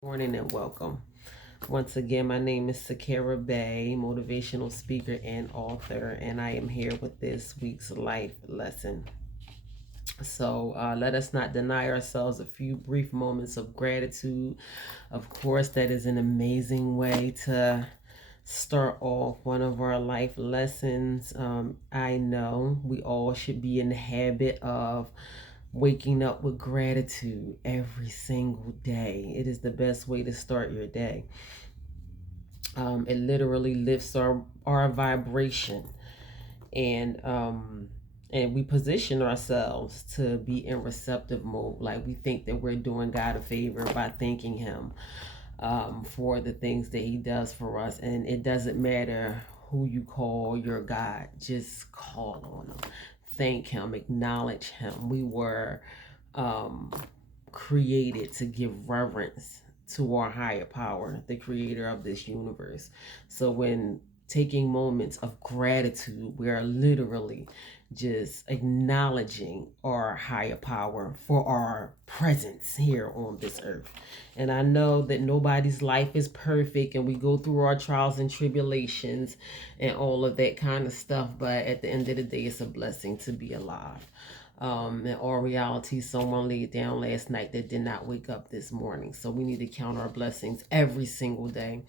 Morning and welcome. Once again, my name is Sakara Bay, motivational speaker and author, and I am here with this week's life lesson. So let us not deny ourselves a few brief moments of gratitude. Of course, that is an amazing way to start off one of our life lessons. I know we all should be in the habit of waking up with gratitude every single day. It is the best way to start your day. It literally lifts our vibration, and we position ourselves to be in receptive mode. Like we think that we're doing God a favor by thanking Him for the things that He does for us, and it doesn't matter who you call your God. Just call on Him, thank Him, acknowledge Him. We were um, created to give reverence to our higher power, the creator of this universe. So when taking moments of gratitude, we are literally just acknowledging our higher power for our presence here on this earth. And I know that nobody's life is perfect and we go through our trials and tribulations and all of that kind of stuff, but at the end of the day, it's a blessing to be alive. In all reality, someone laid down last night that did not wake up this morning. So we need to count our blessings every single day.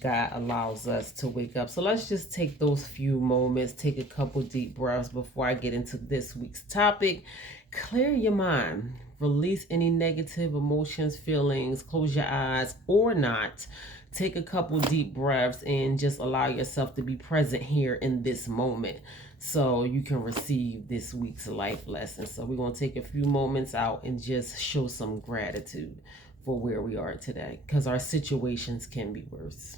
God allows us to wake up. So let's just take those few moments, take a couple deep breaths before I get into this week's topic. Clear your mind, release any negative emotions, feelings, close your eyes or not. Take a couple deep breaths and just allow yourself to be present here in this moment so you can receive this week's life lesson. So we're going to take a few moments out and just show some gratitude for where we are today, because our situations can be worse.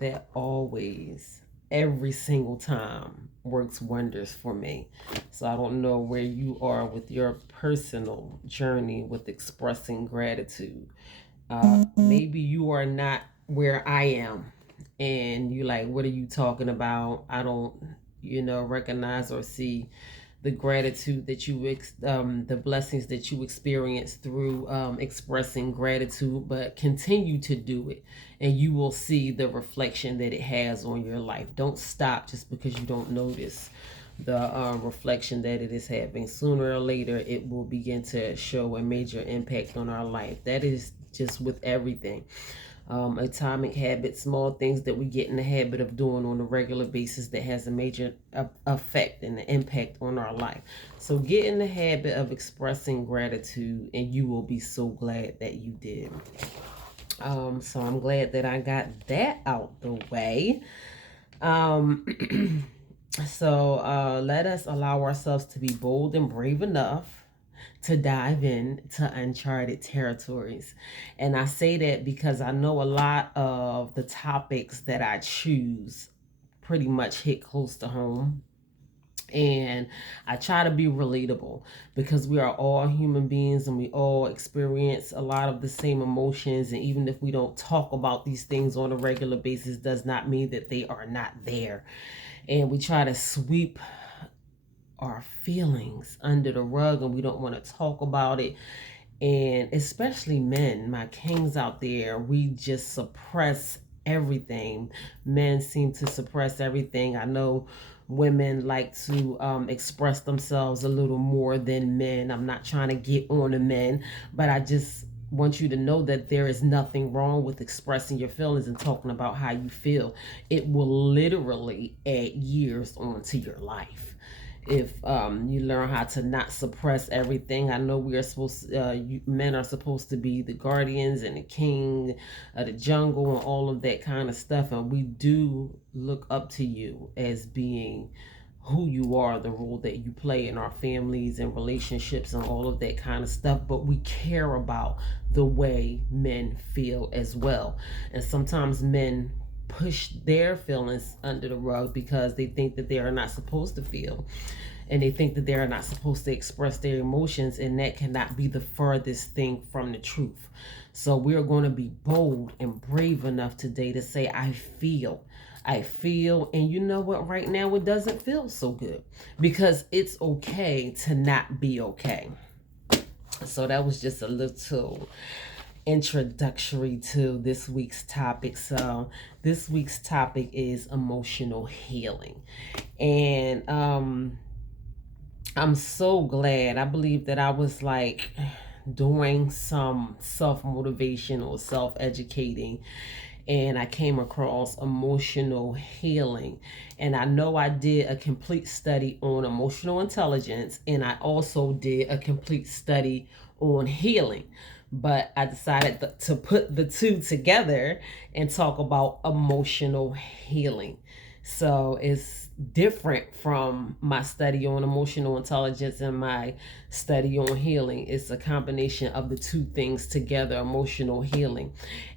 That always, every single time, works wonders for me. So I don't know where you are with your personal journey with expressing gratitude. Maybe you are not where I am, and you like, what are you talking about? I don't, recognize or see the gratitude that the blessings that you experience through expressing gratitude, but continue to do it and you will see the reflection that it has on your life. Don't stop just because you don't notice the reflection that it is having. Sooner or later it will begin to show a major impact on our life. That is just with everything. Atomic habits, small things that we get in the habit of doing on a regular basis that has a major effect and an impact on our life. So get in the habit of expressing gratitude and you will be so glad that you did. So I'm glad that I got that out the way. Um, so let us allow ourselves to be bold and brave enough to dive in to uncharted territories. And I say that because I know a lot of the topics that I choose pretty much hit close to home. And I try to be relatable because we are all human beings and we all experience a lot of the same emotions. And even if we don't talk about these things on a regular basis, does not mean that they are not there. And we try to sweep our feelings under the rug and we don't want to talk about it. And especially men, my kings out there, we just suppress everything. Men seem to suppress everything. I know women like to express themselves a little more than men. I'm not trying to get on the men, but I just want you to know that there is nothing wrong with expressing your feelings and talking about how you feel. It will literally add years onto your life if you learn how to not suppress everything. I know we are supposed men are supposed to be the guardians and the king of the jungle and all of that kind of stuff, and we do look up to you as being who you are, the role that you play in our families and relationships and all of that kind of stuff. But we care about the way men feel as well, and sometimes men push their feelings under the rug because they think that they are not supposed to feel, and they think that they are not supposed to express their emotions, and that cannot be the furthest thing from the truth. So we are going to be bold and brave enough today to say, I feel, and you know what, right now it doesn't feel so good, because it's okay to not be okay. So that was just a little introductory to this week's topic. So this week's topic is emotional healing. And I'm so glad. I believe that I was like doing some self-motivation or self-educating, and I came across emotional healing. And I know I did a complete study on emotional intelligence, and I also did a complete study on healing. But I decided to put the two together and talk about emotional healing. So it's different from my study on emotional intelligence and my study on healing. It's a combination of the two things together, emotional healing.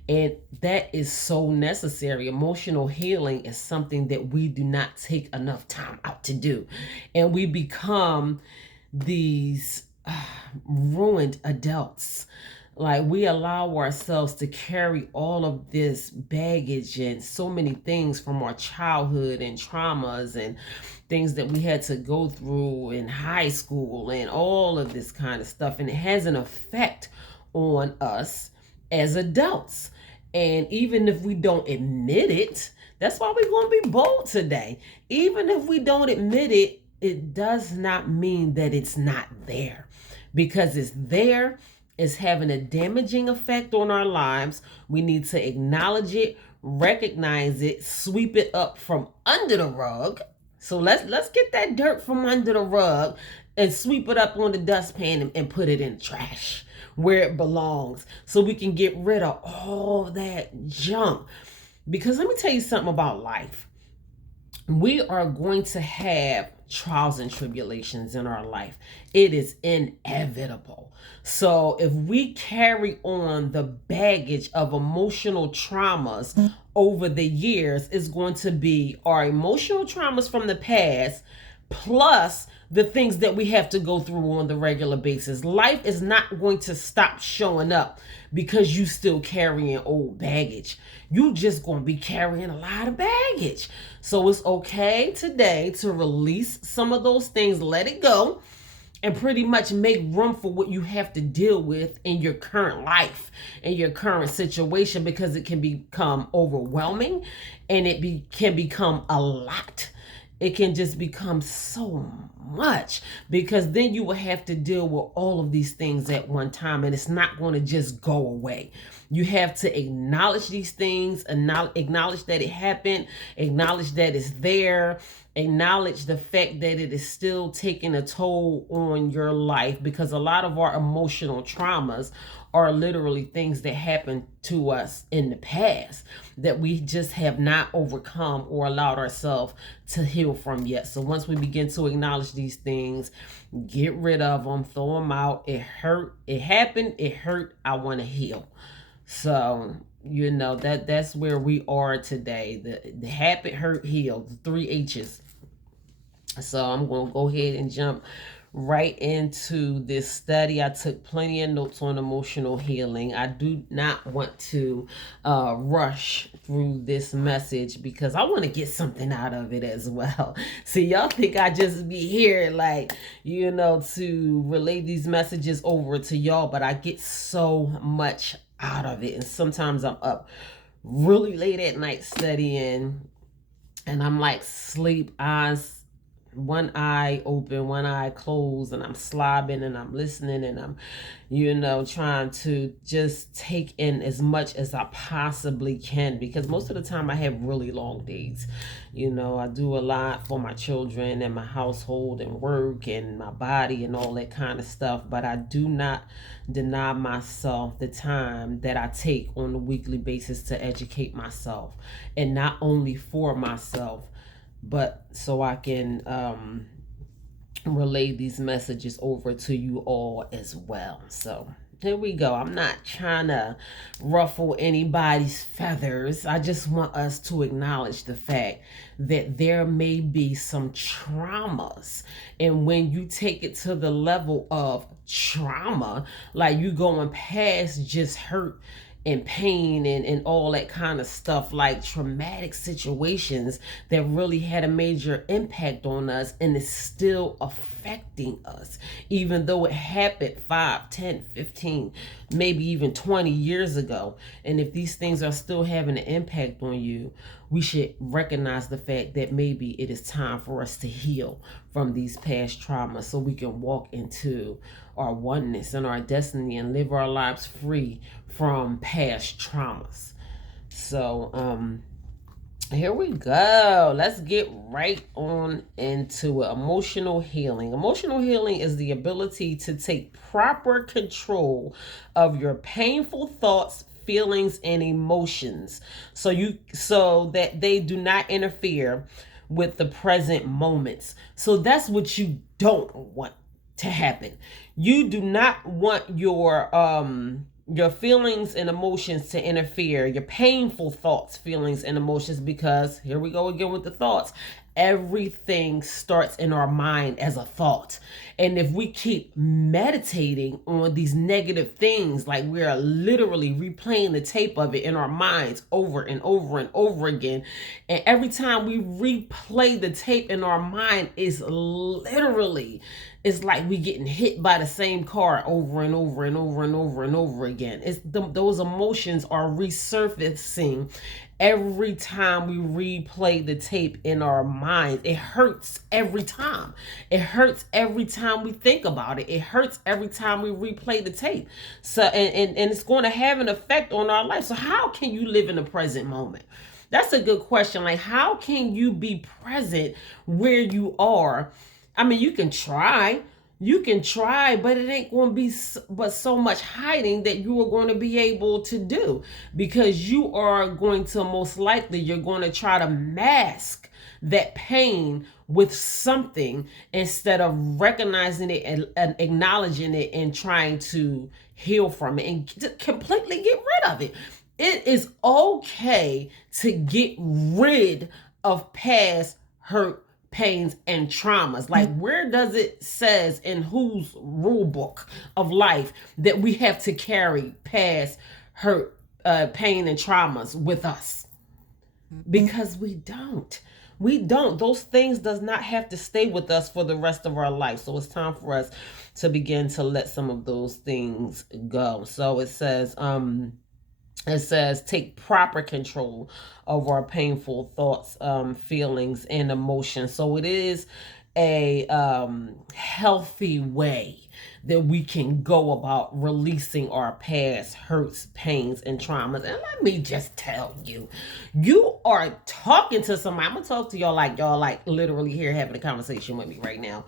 And that is so necessary. Emotional healing is something that we do not take enough time out to do. And we become these ruined adults. Like, we allow ourselves to carry all of this baggage and so many things from our childhood and traumas and things that we had to go through in high school and all of this kind of stuff. And it has an effect on us as adults. And even if we don't admit it, that's why we're going to be bold today. Even if we don't admit it, it does not mean that it's not there, because it's there. It's having a damaging effect on our lives. We need to acknowledge it, recognize it, sweep it up from under the rug. So let's get that dirt from under the rug and sweep it up on the dustpan and put it in the trash where it belongs, so we can get rid of all that junk. Because let me tell you something about life. We are going to have trials and tribulations in our life. It is inevitable. So if we carry on the baggage of emotional traumas over the years, it's going to be our emotional traumas from the past plus the things that we have to go through on the regular basis. Life is not going to stop showing up because you still carrying old baggage. You just going to be carrying a lot of baggage. So it's okay today to release some of those things, let it go, and pretty much make room for what you have to deal with in your current life, in your current situation, because it can become overwhelming, and can become a lot. It can just become so much, because then you will have to deal with all of these things at one time, and it's not going to just go away. You have to acknowledge these things, acknowledge that it happened, acknowledge that it's there, acknowledge the fact that it is still taking a toll on your life, because a lot of our emotional traumas are literally things that happened to us in the past that we just have not overcome or allowed ourselves to heal from yet. So once we begin to acknowledge these things, get rid of them, throw them out. It hurt, it happened, it hurt, I want to heal. So that's where we are today. The happen, hurt, heal, the 3 H's. So I'm going to go ahead and jump right into this study. I took plenty of notes on emotional healing. I do not want to rush through this message, because I want to get something out of it as well. See, y'all think I just be here like, to relay these messages over to y'all, but I get so much out of it. And sometimes I'm up really late at night studying, and I'm like sleep eyes, one eye open, one eye closed, and I'm slobbing and I'm listening, and I'm trying to just take in as much as I possibly can, because most of the time I have really long days. I do a lot for my children and my household and work and my body and all that kind of stuff, but I do not deny myself the time that I take on a weekly basis to educate myself, and not only for myself, but so I can relay these messages over to you all as well. So Here we go. I'm not trying to ruffle anybody's feathers. I just want us to acknowledge the fact that there may be some traumas. And when you take it to the level of trauma, like you going past just hurt and pain and all that kind of stuff, like traumatic situations that really had a major impact on us and is still affecting us, even though it happened 5, 10, 15, maybe even 20 years ago. And if these things are still having an impact on you, we should recognize the fact that maybe it is time for us to heal from these past traumas so we can walk into our oneness and our destiny and live our lives free from past traumas. So here we go. Let's get right on into it. Emotional healing. Emotional healing is the ability to take proper control of your painful thoughts, feelings, and emotions so that they do not interfere with the present moments. So that's what you don't want to happen. You do not want your feelings and emotions to interfere, your painful thoughts, feelings, and emotions, because here we go again with the thoughts. Everything starts in our mind as a thought. And if we keep meditating on these negative things, like we're literally replaying the tape of it in our minds over and over and over again, and every time we replay the tape in our mind is literally, it's like we getting hit by the same car over and over and over and over and over again. Those emotions are resurfacing every time we replay the tape in our minds. It hurts every time. It hurts every time we think about it. It hurts every time we replay the tape. So and it's going to have an effect on our life. So how can you live in the present moment? That's a good question. Like, how can you be present where you are? I mean, you can try, but it ain't going to be but so much hiding that you are going to be able to do, because you are going to you're going to try to mask that pain with something instead of recognizing it and acknowledging it and trying to heal from it and completely get rid of it. It is okay to get rid of past hurt, pains, and traumas. Like, where does it says in whose rule book of life that we have to carry past hurt, pain, and traumas with us? Because we don't. Those things does not have to stay with us for the rest of our life. So it's time for us to begin to let some of those things go. So it says take proper control over our painful thoughts, feelings, and emotions. So it is a healthy way that we can go about releasing our past hurts, pains, and traumas. And let me just tell you, you are talking to somebody. I'm gonna talk to y'all like literally here having a conversation with me right now.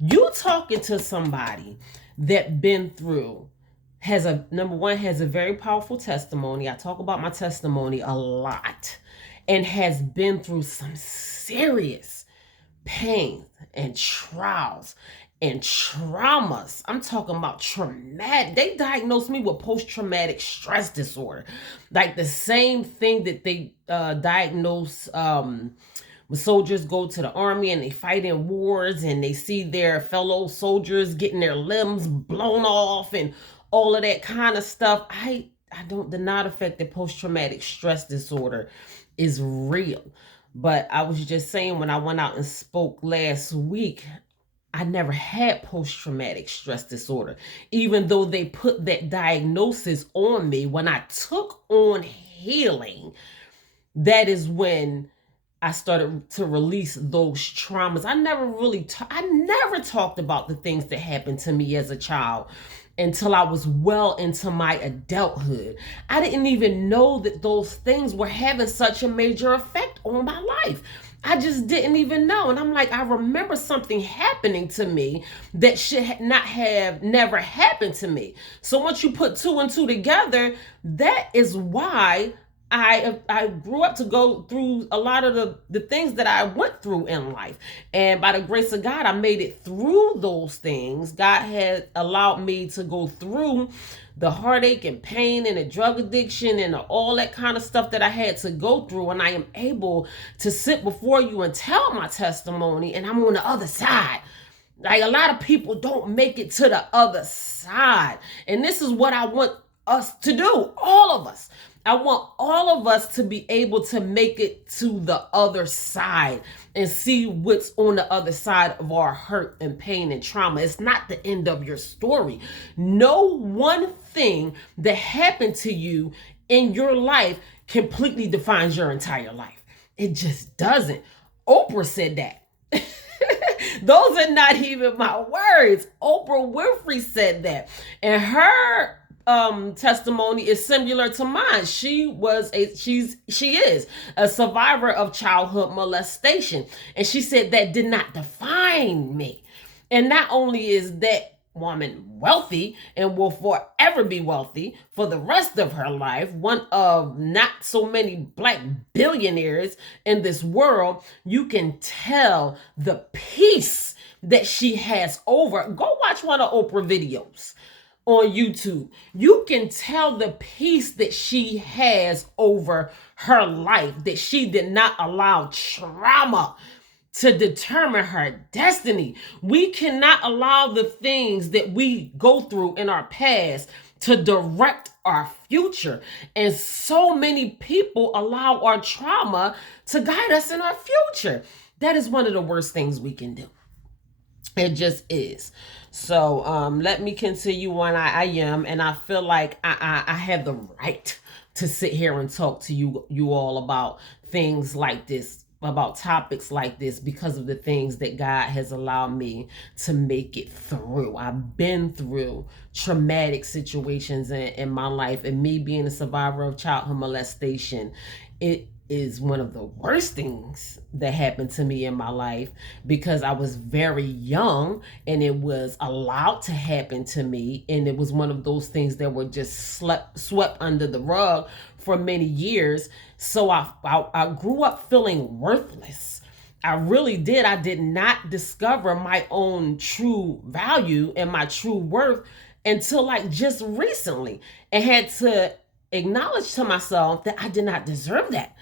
You talking to somebody that been through, has a very powerful testimony. I talk about my testimony a lot, and has been through some serious pain and trials and traumas. I'm talking about traumatic. They diagnosed me with post-traumatic stress disorder, like the same thing that they diagnose when soldiers go to the army and they fight in wars and they see their fellow soldiers getting their limbs blown off and all of that kind of stuff. I don't deny the fact that post-traumatic stress disorder is real. But I was just saying, when I went out and spoke last week, I never had post-traumatic stress disorder, even though they put that diagnosis on me. When I took on healing, that is when I started to release those traumas. I never talked about the things that happened to me as a child until I was well into my adulthood. I didn't even know that those things were having such a major effect on my life. I just didn't even know. And I'm like, I remember something happening to me that should not have never happened to me. So once you put two and two together, that is why I grew up to go through a lot of the things that I went through in life. And by the grace of God, I made it through those things. God had allowed me to go through the heartache and pain and the drug addiction and all that kind of stuff that I had to go through. And I am able to sit before you and tell my testimony, and I'm on the other side. Like, a lot of people don't make it to the other side. And this is what I want us to do, all of us. I want all of us to be able to make it to the other side and see what's on the other side of our hurt and pain and trauma. It's not the end of your story. No one thing that happened to you in your life completely defines your entire life. It just doesn't. Oprah said that. Those are not even my words. Oprah Winfrey said that. And her testimony is similar to mine. She is a survivor of childhood molestation. And she said that did not define me. And not only is that woman wealthy and will forever be wealthy for the rest of her life, one of not so many Black billionaires in this world, you can tell the peace that she has over. Go watch one of Oprah videos on YouTube. You can tell the peace that she has over her life, that she did not allow trauma to determine her destiny. We cannot allow the things that we go through in our past to direct our future. And so many people allow our trauma to guide us in our future. That is one of the worst things we can do. It just is. So let me continue on. I am, and I feel like I have the right to sit here and talk to you all about things like this, about topics like this, because of the things that God has allowed me to make it through. I've been through traumatic situations in my life, and me being a survivor of childhood molestation, it is one of the worst things that happened to me in my life, because I was very young and it was allowed to happen to me. And it was one of those things that were just swept under the rug for many years. So I grew up feeling worthless. I really did. I did not discover my own true value and my true worth until like just recently, and had to acknowledge to myself that I did not deserve that.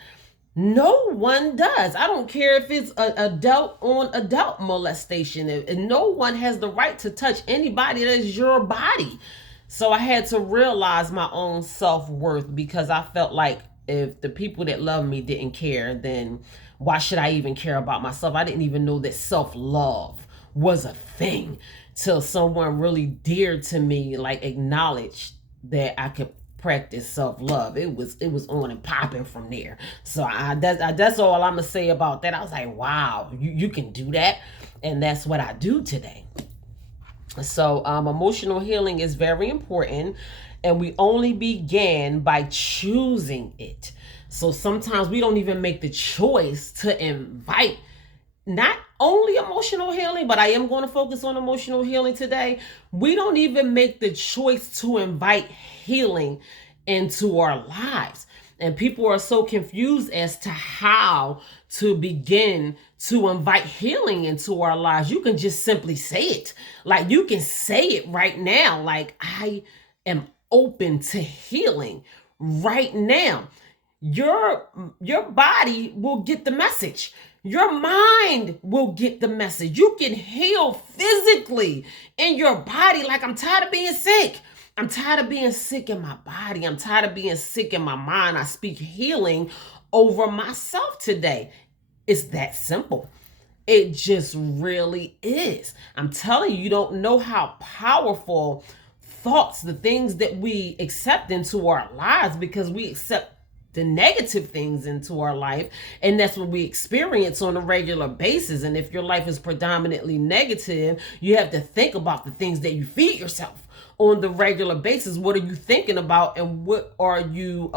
No one does. I don't care if it's adult on adult molestation. And no one has the right to touch anybody that is your body. So I had to realize my own self-worth, because I felt like if the people that love me didn't care, then why should I even care about myself? I didn't even know that self-love was a thing till someone really dear to me like acknowledged that I could practice self-love. It was on and popping from there. So that's all I'm gonna say about that. I was like, wow, you can do that. And that's what I do today. So emotional healing is very important, and we only begin by choosing it. So sometimes we don't even make the choice to invite not only emotional healing, but I am going to focus on emotional healing today. We don't even make the choice to invite healing into our lives. And people are so confused as to how to begin to invite healing into our lives. You can just simply say it. Like, you can say it right now. Like, I am open to healing right now. Your body will get the message. Your mind will get the message. You can heal physically in your body. Like, I'm tired of being sick. I'm tired of being sick in my body. I'm tired of being sick in my mind. I speak healing over myself today. It's that simple. It just really is. I'm telling you, you don't know how powerful thoughts, the things that we accept into our lives, because we accept the negative things into our life, and that's what we experience on a regular basis. And if your life is predominantly negative, you have to think about the things that you feed yourself on the regular basis. What are you thinking about, and what are you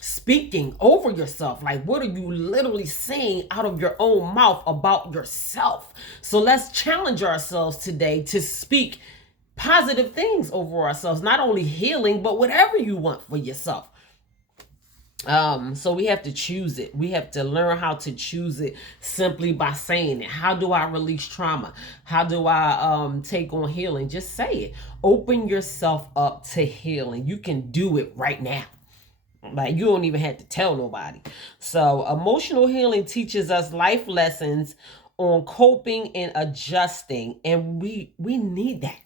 speaking over yourself? Like, what are you literally saying out of your own mouth about yourself? So let's challenge ourselves today to speak positive things over ourselves, not only healing, but whatever you want for yourself. So we have to choose it. We have to learn how to choose it simply by saying it. How do I release trauma? How do I take on healing? Just say it. Open yourself up to healing. You can do it right now. Like, you don't even have to tell nobody. So emotional healing teaches us life lessons on coping and adjusting, and we need that.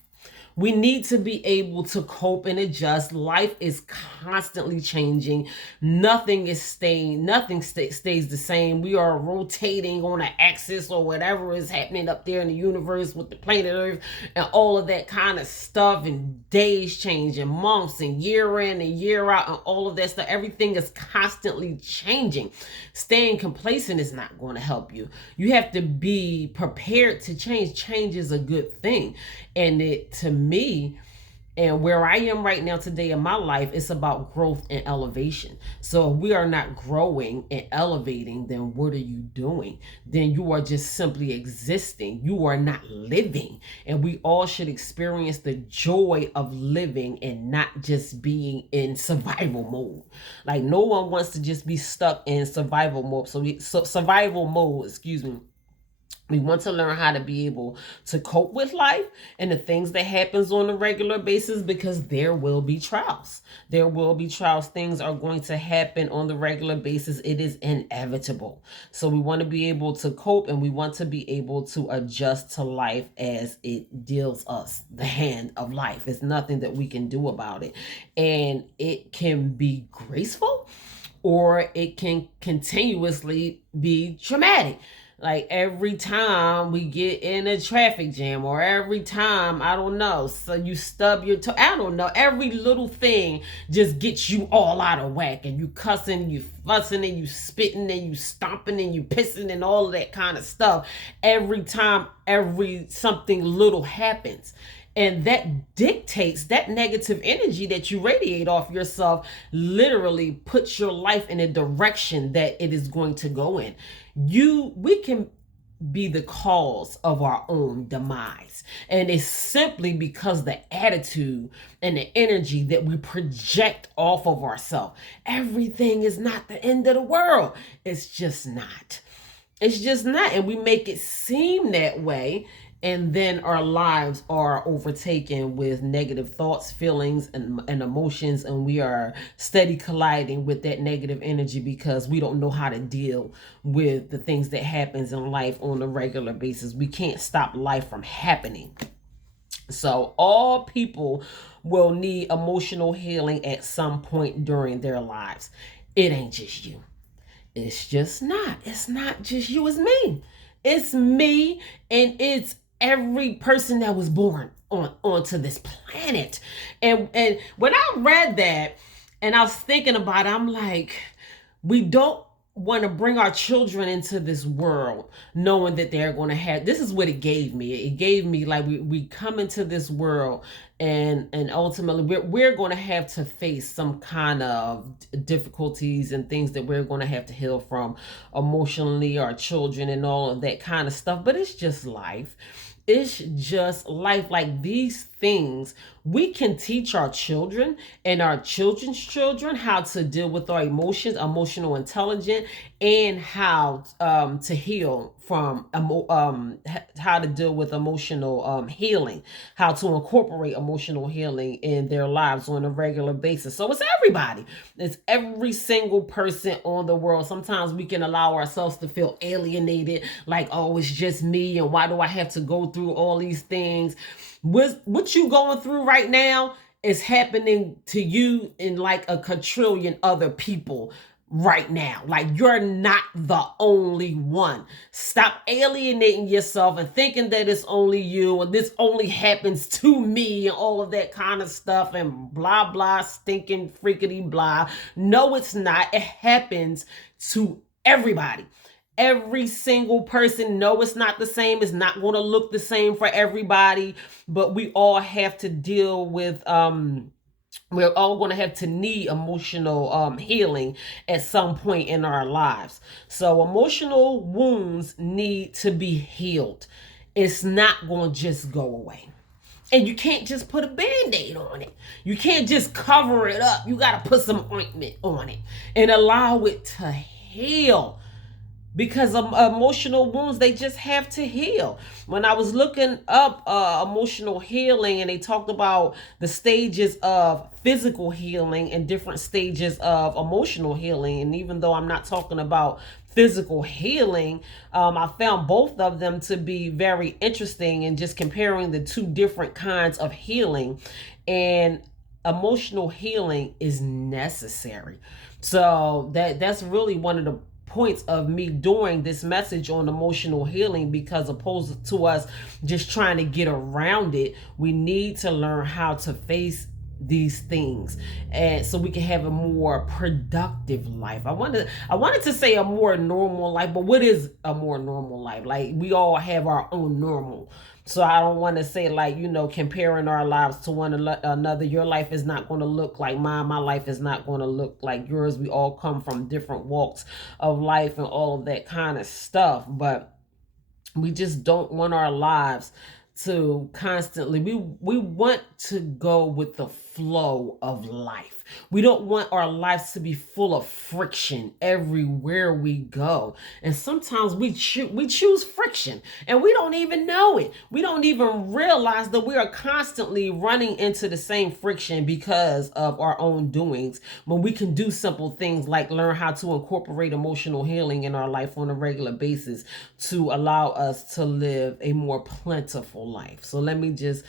We need to be able to cope and adjust. Life is constantly changing. Nothing is staying, nothing stays the same. We are rotating on an axis or whatever is happening up there in the universe with the planet Earth and all of that kind of stuff. And days change and months and year in and year out and all of that stuff. Everything is constantly changing. Staying complacent is not going to help you. You have to be prepared to change. Change is a good thing. And it, to me, and where I am right now today in my life, it's about growth and elevation. So if we are not growing and elevating, then what are you doing? Then you are just simply existing. You are not living. And we all should experience the joy of living and not just being in survival mode. Like, no one wants to just be stuck in survival mode. So survival mode, excuse me. We want to learn how to be able to cope with life and the things that happens on a regular basis, because there will be trials. There will be trials. Things are going to happen on the regular basis. It is inevitable. So we want to be able to cope, and we want to be able to adjust to life as it deals us the hand of life. It's nothing that we can do about it. And it can be graceful, or it can continuously be traumatic. Like, every time we get in a traffic jam, or every time, I don't know, so you stub your toe, I don't know, every little thing just gets you all out of whack, and you cussing, and you fussing, and you spitting, and you stomping, and you pissing, and all of that kind of stuff. Every time, every something little happens. And that dictates, that negative energy that you radiate off yourself literally puts your life in a direction that it is going to go in. We can be the cause of our own demise. And it's simply because the attitude and the energy that we project off of ourselves. Everything is not the end of the world. It's just not. It's just not. And we make it seem that way. And then our lives are overtaken with negative thoughts, feelings, and emotions. And we are steady colliding with that negative energy because we don't know how to deal with the things that happens in life on a regular basis. We can't stop life from happening. So all people will need emotional healing at some point during their lives. It ain't just you. It's just not. It's not just you. It's me. It's me, and it's every person that was born onto this planet. And when I read that and I was thinking about it, I'm like, we don't want to bring our children into this world knowing that they're going to have, this is what it gave me. It gave me, like, we come into this world, and ultimately we're going to have to face some kind of difficulties and things that we're going to have to heal from emotionally, our children, and all of that kind of stuff. But it's just life. It's just life. Like, these things, we can teach our children and our children's children how to deal with our emotions, emotional intelligence, and how to heal from how to deal with emotional healing, how to incorporate emotional healing in their lives on a regular basis. So it's everybody. It's every single person on the world. Sometimes we can allow ourselves to feel alienated, like, oh, it's just me, and why do I have to go through all these things? What you going through right now is happening to you and like a quadrillion other people right now. Like, you're not the only one. Stop alienating yourself and thinking that it's only you, and this only happens to me, and all of that kind of stuff, and blah blah, stinking freakity blah. No, it's not. It happens to everybody. Every single person. No, it's not the same. It's not going to look the same for everybody, but we all have to deal with we're all going to have to need emotional healing at some point in our lives. So emotional wounds need to be healed. It's not going to just go away. And you can't just put a band-aid on it. You can't just cover it up. You got to put some ointment on it and allow it to heal, because emotional wounds, they just have to heal. When I was looking up emotional healing, and they talked about the stages of physical healing and different stages of emotional healing, and even though I'm not talking about physical healing, I found both of them to be very interesting, and just comparing the two different kinds of healing. And emotional healing is necessary. So that's really one of the points of me doing this message on emotional healing, because opposed to us just trying to get around it, we need to learn how to face these things, and so we can have a more productive life. I wanted to say a more normal life, but what is a more normal life? Like, we all have our own normal. So I don't want to say, like, comparing our lives to one another. Your life is not going to look like mine. My life is not going to look like yours. We all come from different walks of life and all of that kind of stuff. But we just don't want our lives to constantly, we want to go with the flow of life. We don't want our lives to be full of friction everywhere we go. And sometimes we choose friction, and we don't even know it. We don't even realize that we are constantly running into the same friction because of our own doings, when we can do simple things like learn how to incorporate emotional healing in our life on a regular basis to allow us to live a more plentiful life. So let me just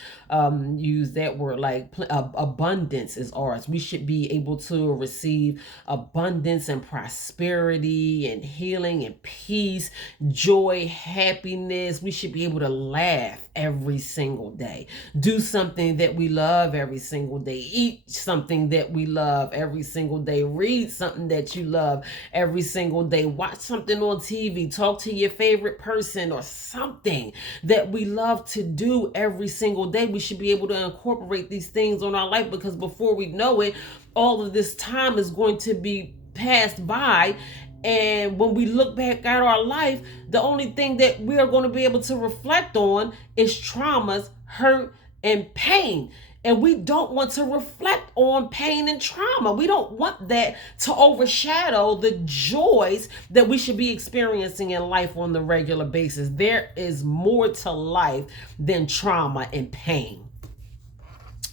use that word, like abundance is ours. We should be able to receive abundance and prosperity and healing and peace, joy, happiness. We should be able to laugh every single day, do something that we love every single day, eat something that we love every single day, read something that you love every single day, watch something on TV, talk to your favorite person, or something that we love to do every single day. We should be able to incorporate these things on our life, because before we know it, all of this time is going to be passed by. And when we look back at our life, the only thing that we are going to be able to reflect on is traumas, hurt, and pain. And we don't want to reflect on pain and trauma. We don't want that to overshadow the joys that we should be experiencing in life on the regular basis. There is more to life than trauma and pain.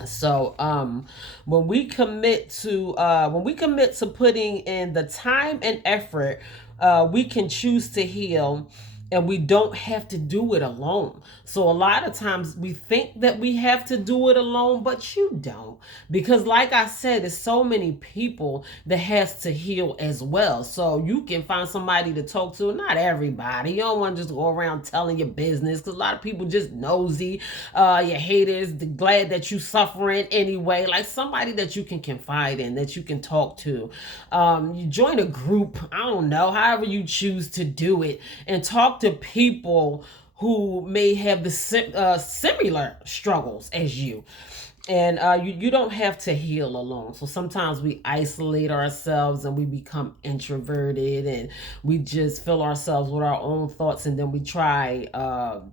So when we commit to putting in the time and effort, we can choose to heal, and we don't have to do it alone. So a lot of times we think that we have to do it alone, but you don't. Because like I said, there's so many people that has to heal as well. So you can find somebody to talk to. Not everybody. You don't want to just go around telling your business, because a lot of people just nosy. Your haters, glad that you suffering anyway. Like somebody that you can confide in, that you can talk to. You join a group, I don't know, however you choose to do it, and talk to people who may have the similar struggles as you. And you don't have to heal alone. So sometimes we isolate ourselves and we become introverted, and we just fill ourselves with our own thoughts, and then we try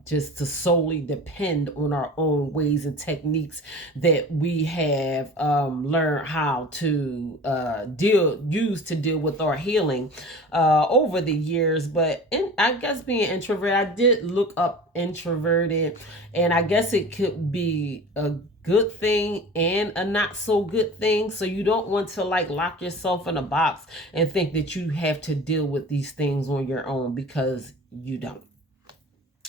just to solely depend on our own ways and techniques that we have learned how to use to deal with our healing over the years. But I guess being introverted, I did look up introverted, and I guess it could be a good thing and a not so good thing. So you don't want to like lock yourself in a box and think that you have to deal with these things on your own, because you don't.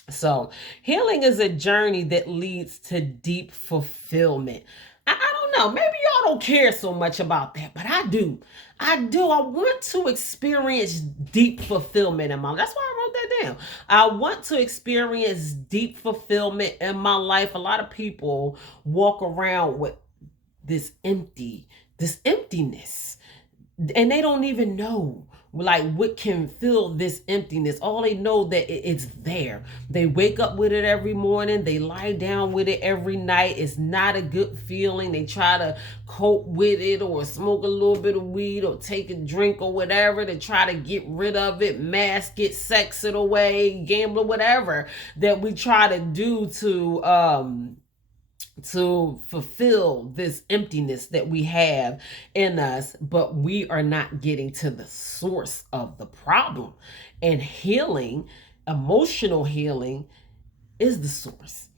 So healing is a journey that leads to deep fulfillment. I don't know. Maybe y'all don't care so much about that, but I do. I do. I want to experience deep fulfillment in my life. That's why I wrote that down. I want to experience deep fulfillment in my life. A lot of people walk around with this emptiness, and they don't even know like what can fill this emptiness. All they know that it's there. They wake up with it every morning, they lie down with it every night. It's not a good feeling. They try to cope with it, or smoke a little bit of weed, or take a drink, or whatever, to try to get rid of it, mask it, sex it away, gamble, whatever that we try to do to to fulfill this emptiness that we have in us, but we are not getting to the source of the problem. And healing, emotional healing, is the source.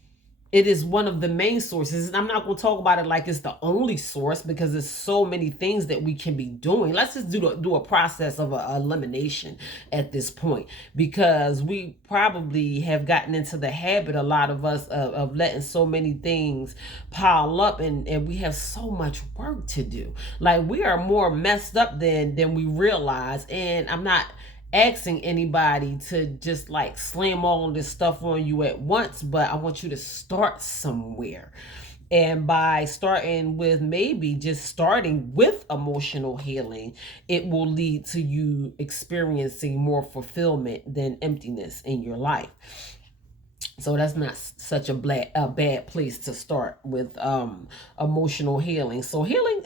It is one of the main sources. And I'm not going to talk about it like it's the only source, because there's so many things that we can be doing. Let's just do a process of elimination at this point, because we probably have gotten into the habit, a lot of us, of letting so many things pile up, and we have so much work to do. Like, we are more messed up than we realize. And I'm not asking anybody to just like slam all of this stuff on you at once, but I want you to start somewhere. And by starting with, maybe just starting with emotional healing, it will lead to you experiencing more fulfillment than emptiness in your life. So that's not such a bad place to start with emotional healing. So healing,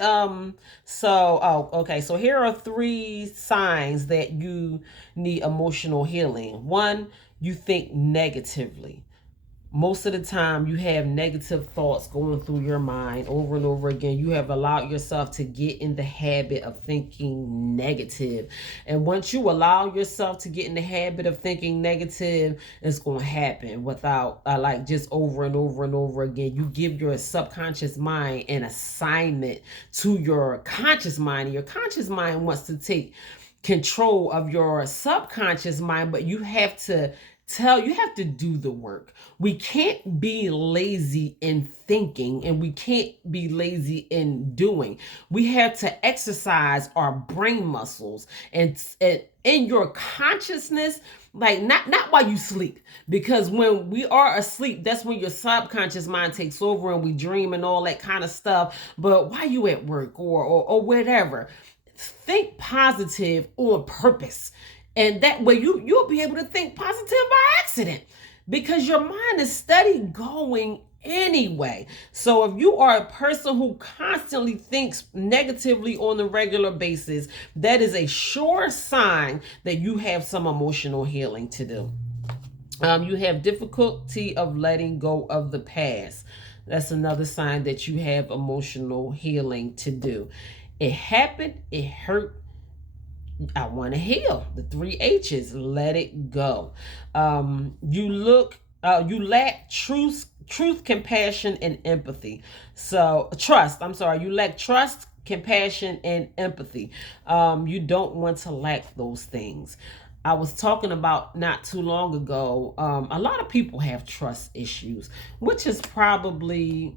so here are 3 signs that you need emotional healing. 1, you think negatively. Most of the time you have negative thoughts going through your mind over and over again. You have allowed yourself to get in the habit of thinking negative. And once you allow yourself to get in the habit of thinking negative, it's going to happen without like just over and over and over again. You give your subconscious mind an assignment to your conscious mind, and your conscious mind wants to take control of your subconscious mind, but you have to do the work. We can't be lazy in thinking, and we can't be lazy in doing. We have to exercise our brain muscles, and in your consciousness, like not while you sleep, because when we are asleep, that's when your subconscious mind takes over and we dream and all that kind of stuff. But while you at work or whatever, think positive on purpose. And that way you'll be able to think positive by accident, because your mind is steady going anyway. So if you are a person who constantly thinks negatively on a regular basis, that is a sure sign that you have some emotional healing to do. You have difficulty of letting go of the past. That's another sign that you have emotional healing to do. It happened, it hurt, I want to heal. The 3 H's. Let it go. You lack truth, compassion, and empathy. So trust. I'm sorry. You lack trust, compassion, and empathy. You don't want to lack those things. I was talking about not too long ago. A lot of people have trust issues, which is probably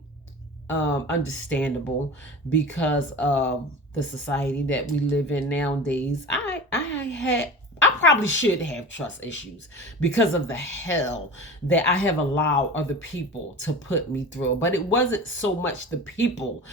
understandable because of the society that we live in nowadays. I probably should have trust issues because of the hell that I have allowed other people to put me through. But it wasn't so much the people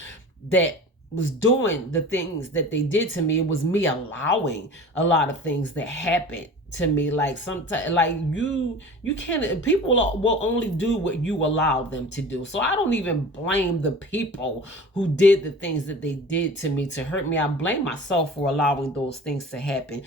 that was doing the things that they did to me. It was me allowing a lot of things that happened to me. Like sometimes, like you can't, people will only do what you allow them to do. So I don't even blame the people who did the things that they did to me to hurt me. I blame myself for allowing those things to happen.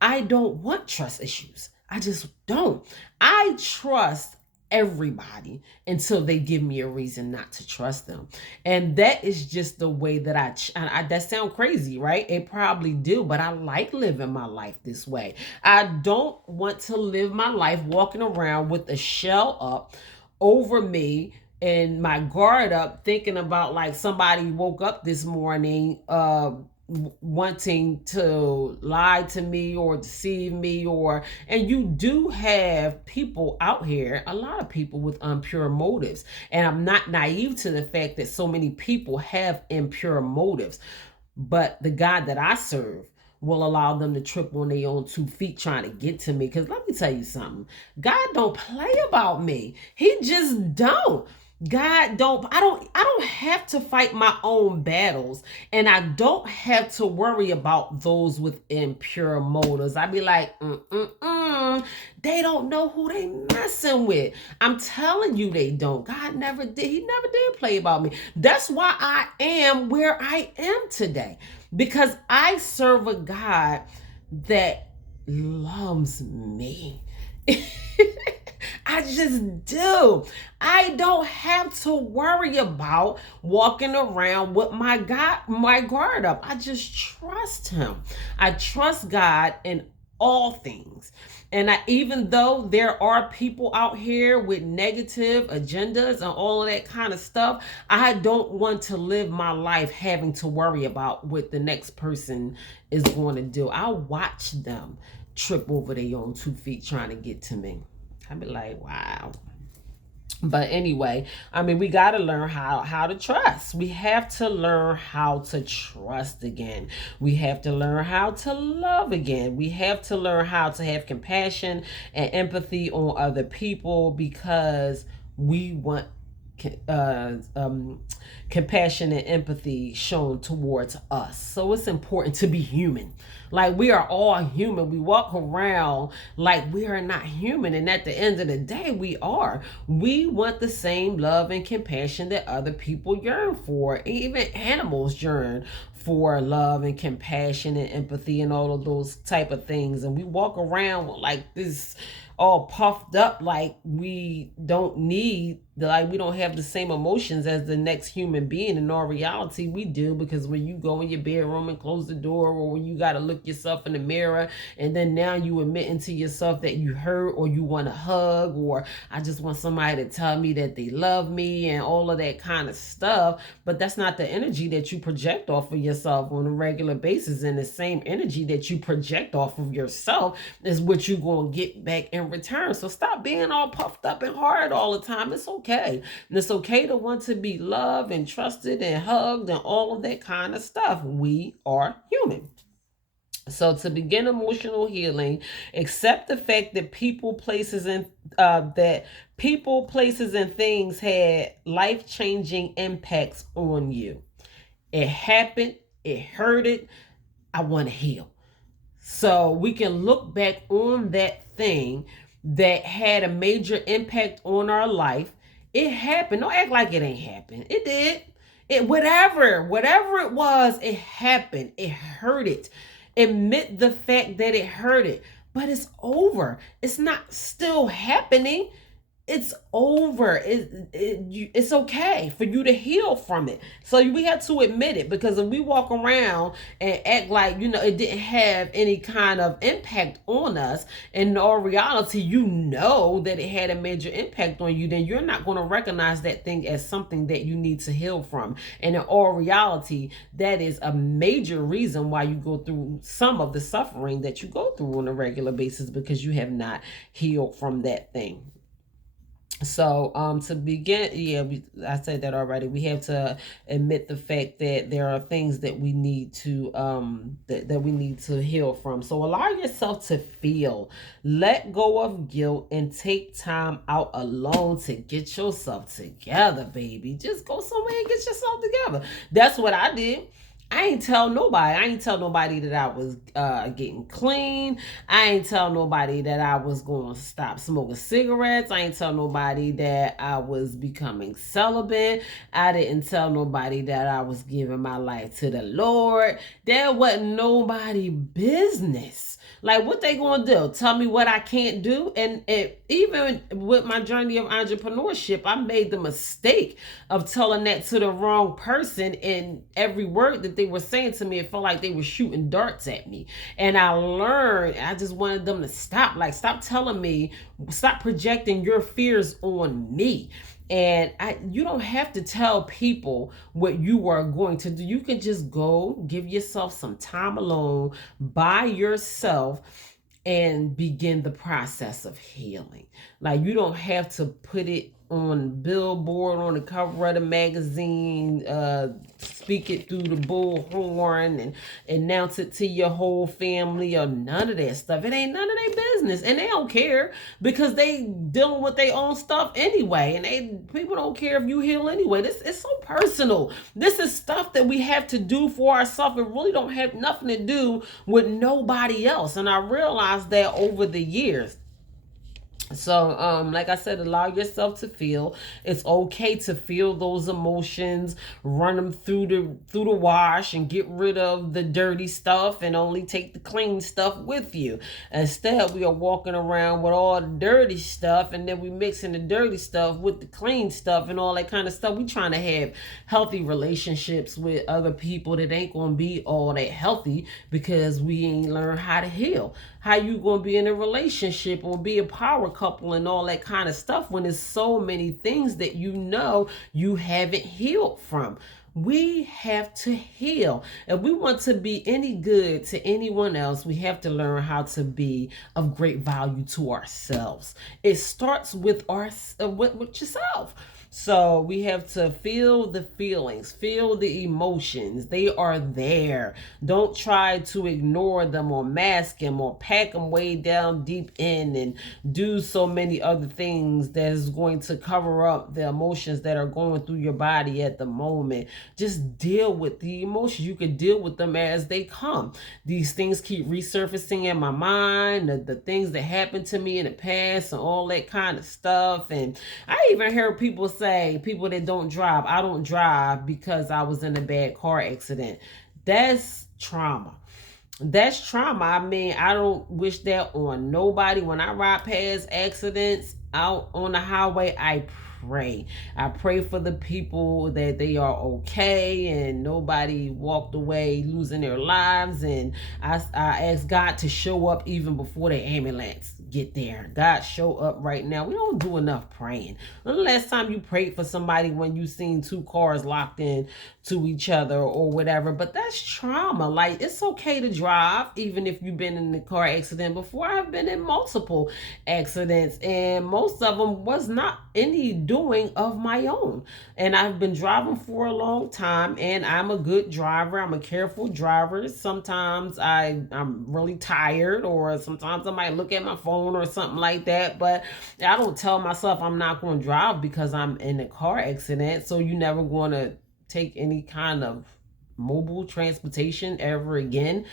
I don't want trust issues. I just don't. I trust everybody until they give me a reason not to trust them. And that is just the way that I that sound crazy, right? It probably do, but I like living my life this way. I don't want to live my life walking around with a shell up over me and my guard up, thinking about like somebody woke up this morning wanting to lie to me or deceive me, and you do have people out here, a lot of people with impure motives. And I'm not naive to the fact that so many people have impure motives, but the God that I serve will allow them to trip on their own 2 feet trying to get to me. Because let me tell you something, God don't play about me. He just don't. I don't have to fight my own battles, and I don't have to worry about those with impure motives. I be like, they don't know who they messing with. I'm telling you, they don't. God never did. He never did play about me. That's why I am where I am today, because I serve a God that loves me. I I just do. I don't have to worry about walking around with my guard up. I just trust him. I trust God in all things. And even though there are people out here with negative agendas and all of that kind of stuff, I don't want to live my life having to worry about what the next person is going to do. I watch them trip over their own 2 feet trying to get to me. I'd be like, wow. But anyway, I mean, we got to learn how to trust. We have to learn how to trust again. We have to learn how to love again. We have to learn how to have compassion and empathy on other people, because we want compassion and empathy shown towards us. So it's important to be human. Like, we are all human. We walk around like we are not human, and at the end of the day, we are. We want the same love and compassion that other people yearn for. Even animals yearn for love and compassion and empathy and all of those type of things. And we walk around like this, all puffed up, like we don't have the same emotions as the next human being. In all reality, we do, because when you go in your bedroom and close the door, or when you got to look yourself in the mirror, and then now you admitting to yourself that you hurt, or you want a hug, or I just want somebody to tell me that they love me, and all of that kind of stuff. But that's not the energy that you project off of yourself on a regular basis. And the same energy that you project off of yourself is what you're going to get back in return. So stop being all puffed up and hard all the time. It's okay. And it's okay to want to be loved and trusted and hugged and all of that kind of stuff. We are human. So to begin emotional healing, accept the fact that people, places, and things had life-changing impacts on you. It happened. It hurted. I want to heal. So we can look back on that thing that had a major impact on our life. It happened. Don't act like it ain't happened. It did. Whatever it was, it happened. It hurted. Admit the fact that it hurted, but it's over. It's not still happening. It's over. It's okay for you to heal from it. So we have to admit it, because if we walk around and act like, it didn't have any kind of impact on us, and in all reality, that it had a major impact on you, then you're not going to recognize that thing as something that you need to heal from. And in all reality, that is a major reason why you go through some of the suffering that you go through on a regular basis, because you have not healed from that thing. So to begin, I said that already. We have to admit the fact that there are things that we need to that we need to heal from. So allow yourself to feel, let go of guilt, and take time out alone to get yourself together, baby. Just go somewhere and get yourself together. That's what I did. I ain't tell nobody that I was getting clean. I ain't tell nobody that I was going to stop smoking cigarettes. I ain't tell nobody that I was becoming celibate. I didn't tell nobody that I was giving my life to the Lord. That wasn't nobody business. Like, what they gonna do? Tell me what I can't do? And even with my journey of entrepreneurship, I made the mistake of telling that to the wrong person, and every word that they were saying to me, it felt like they were shooting darts at me. And I learned, I just wanted them to stop. Like, stop telling me, stop projecting your fears on me. And you don't have to tell people what you are going to do. You can just go give yourself some time alone by yourself and begin the process of healing. Like, you don't have to put it on billboard, on the cover of the magazine, speak it through the bullhorn and announce it to your whole family, or none of that stuff. It ain't none of their business, and they don't care, because they dealing with their own stuff anyway, and people don't care if you heal anyway. This is so personal. This is stuff that we have to do for ourselves. It really don't have nothing to do with nobody else. And I realized that over the years. So, like I said, allow yourself to feel. It's okay to feel those emotions, run them through the wash, and get rid of the dirty stuff, and only take the clean stuff with you. Instead, we are walking around with all the dirty stuff, and then we mixing the dirty stuff with the clean stuff and all that kind of stuff. We trying to have healthy relationships with other people that ain't gonna be all that healthy because we ain't learned how to heal. How you gonna be in a relationship or be a power couple and all that kind of stuff when there's so many things that you haven't healed from? We have to heal. If we want to be any good to anyone else, we have to learn how to be of great value to ourselves. It starts with with yourself. So we have to feel the feelings, feel the emotions. They are there. Don't try to ignore them or mask them or pack them way down deep in and do so many other things that is going to cover up the emotions that are going through your body at the moment. Just deal with the emotions. You can deal with them as they come. These things keep resurfacing in my mind, the things that happened to me in the past and all that kind of stuff. And I even heard people say, people that don't drive, I don't drive because I was in a bad car accident. That's trauma. That's trauma. I mean, I don't wish that on nobody. When I ride past accidents out on the highway, I pray. I pray for the people that they are okay and nobody walked away losing their lives. And I ask God to show up even before the ambulance get there. God, show up right now. We don't do enough praying. When the last time you prayed for somebody when you seen two cars locked in to each other or whatever? But that's trauma. Like, it's okay to drive even if you've been in a car accident before. I've been in multiple accidents and most of them was not any doing of my own. And I've been driving for a long time and I'm a good driver. I'm a careful driver. Sometimes I'm really tired or sometimes I might look at my phone or something like that. But I don't tell myself I'm not going to drive because I'm in a car accident. So you never going to take any kind of mobile transportation ever again,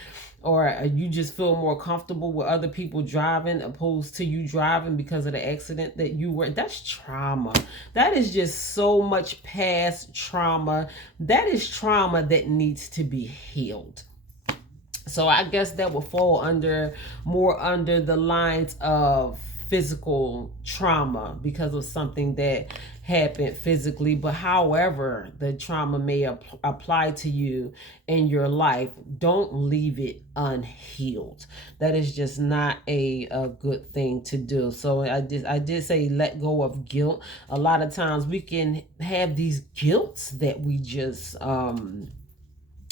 or you just feel more comfortable with other people driving opposed to you driving because of the accident that you were. That's trauma. That is just so much past trauma. That is trauma that needs to be healed. So I guess that would fall under the lines of physical trauma because of something that happened physically. But however the trauma may apply to you in your life, don't leave it unhealed. That is just not a good thing to do. So I did say let go of guilt. A lot of times we can have these guilts that we just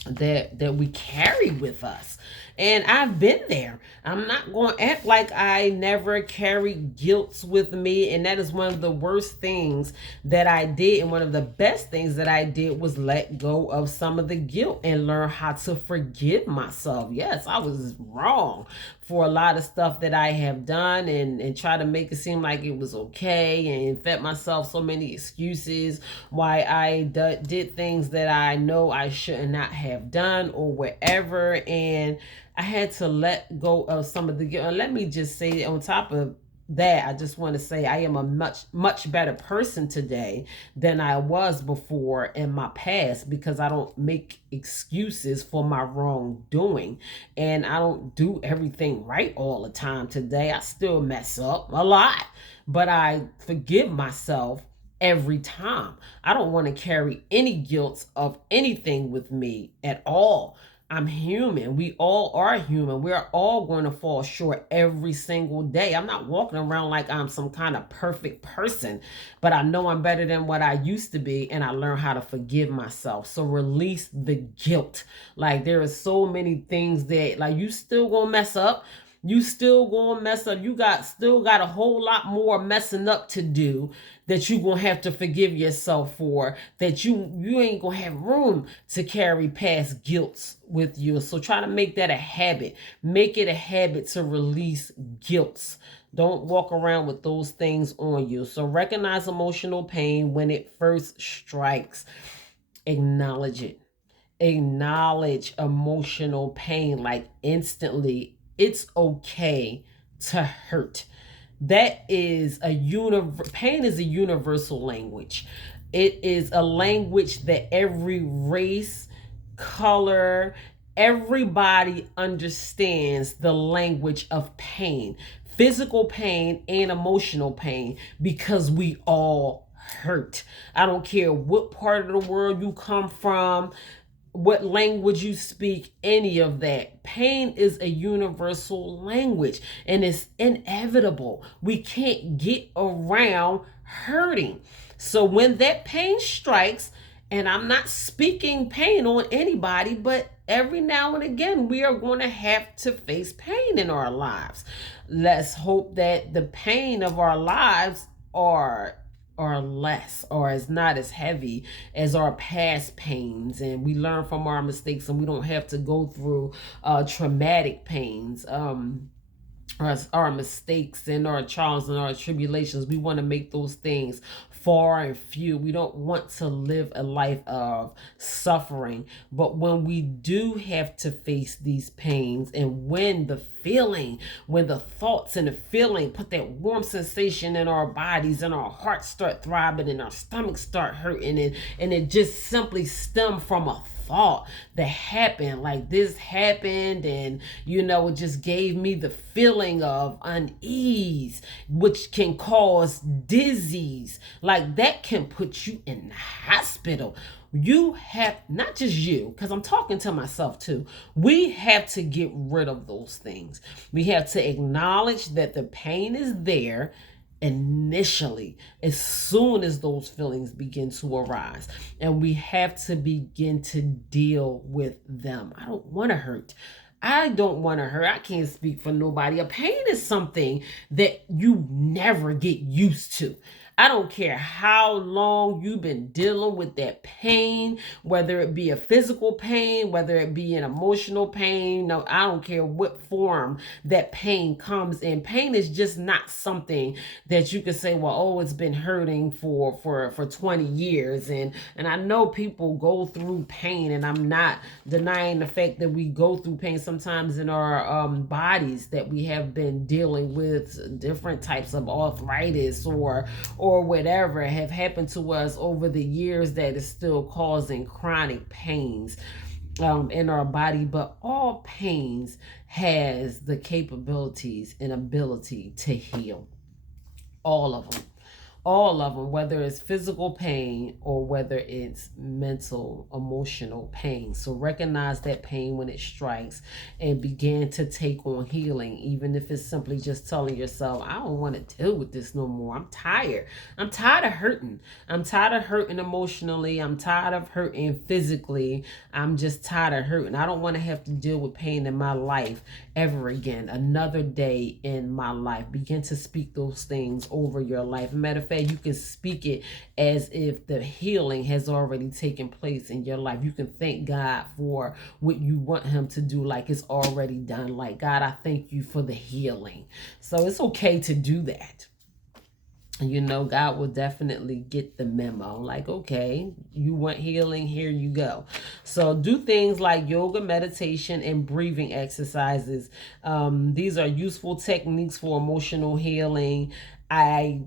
that we carry with us. And I've been there. I'm not going to act like I never carried guilt with me. And that is one of the worst things that I did. And one of the best things that I did was let go of some of the guilt and learn how to forgive myself. Yes, I was wrong for a lot of stuff that I have done and try to make it seem like it was okay and fed myself so many excuses why I did things that I know I should not have done or whatever. And I had to let go of some of the guilt. And let me just say, on top of that, I just want to say I am a much better person today than I was before in my past because I don't make excuses for my wrongdoing and I don't do everything right all the time today. I still mess up a lot, but I forgive myself every time. I don't want to carry any guilt of anything with me at all. I'm human. We all are human. We're all going to fall short every single day. I'm not walking around like I'm some kind of perfect person, but I know I'm better than what I used to be, and I learned how to forgive myself. So release the guilt. Like, there are so many things that, like, you still gonna mess up. You still gonna mess up. You still got a whole lot more messing up to do that you gonna have to forgive yourself for, that you ain't gonna have room to carry past guilt with you. So try to make that a habit. Make it a habit to release guilt. Don't walk around with those things on you. So recognize emotional pain when it first strikes. Acknowledge it. Acknowledge emotional pain like instantly. It's okay to hurt. That is pain is a universal language. It is a language that every race, color, everybody understands the language of pain, physical pain and emotional pain, because we all hurt. I don't care what part of the world you come from, what language you speak, any of that. Pain is a universal language and it's inevitable. We can't get around hurting. So when that pain strikes, and I'm not speaking pain on anybody, but every now and again, we are going to have to face pain in our lives. Let's hope that the pain of our lives are less or is not as heavy as our past pains, and we learn from our mistakes and we don't have to go through traumatic pains, our mistakes and our trials and our tribulations. We want to make those things far and few. We don't want to live a life of suffering. But when we do have to face these pains, and when the thoughts and the feeling put that warm sensation in our bodies, and our hearts start throbbing and our stomachs start hurting, and it just simply stem from a thought that happened, like this happened, and it just gave me the feeling of unease, which can cause disease. Like that can put you in the hospital. You have, not just you, because I'm talking to myself too, we have to get rid of those things. We have to acknowledge that the pain is there initially, as soon as those feelings begin to arise, and we have to begin to deal with them. I don't want to hurt. I don't want to hurt. I can't speak for nobody. A pain is something that you never get used to. I don't care how long you've been dealing with that pain, whether it be a physical pain, whether it be an emotional pain. No, I don't care what form that pain comes in. Pain is just not something that you could say, well, oh, it's been hurting for 20 years. And I know people go through pain, and I'm not denying the fact that we go through pain sometimes in our bodies, that we have been dealing with different types of arthritis or whatever have happened to us over the years that is still causing chronic pains in our body. But all pains has the capabilities and ability to heal. All of them. All of them, whether it's physical pain or whether it's mental, emotional pain. So recognize that pain when it strikes and begin to take on healing, even if it's simply just telling yourself, I don't want to deal with this no more. I'm tired. I'm tired of hurting. I'm tired of hurting emotionally. I'm tired of hurting physically. I'm just tired of hurting. I don't want to have to deal with pain in my life ever again. Another day in my life. Begin to speak those things over your life. Matter of fact, you can speak it as if the healing has already taken place in your life. You can thank God for what you want him to do, like it's already done. Like, God, I thank you for the healing. So it's okay to do that. God will definitely get the memo. Like, okay, you want healing, here you go. So do things like yoga, meditation, and breathing exercises. These are useful techniques for emotional healing. I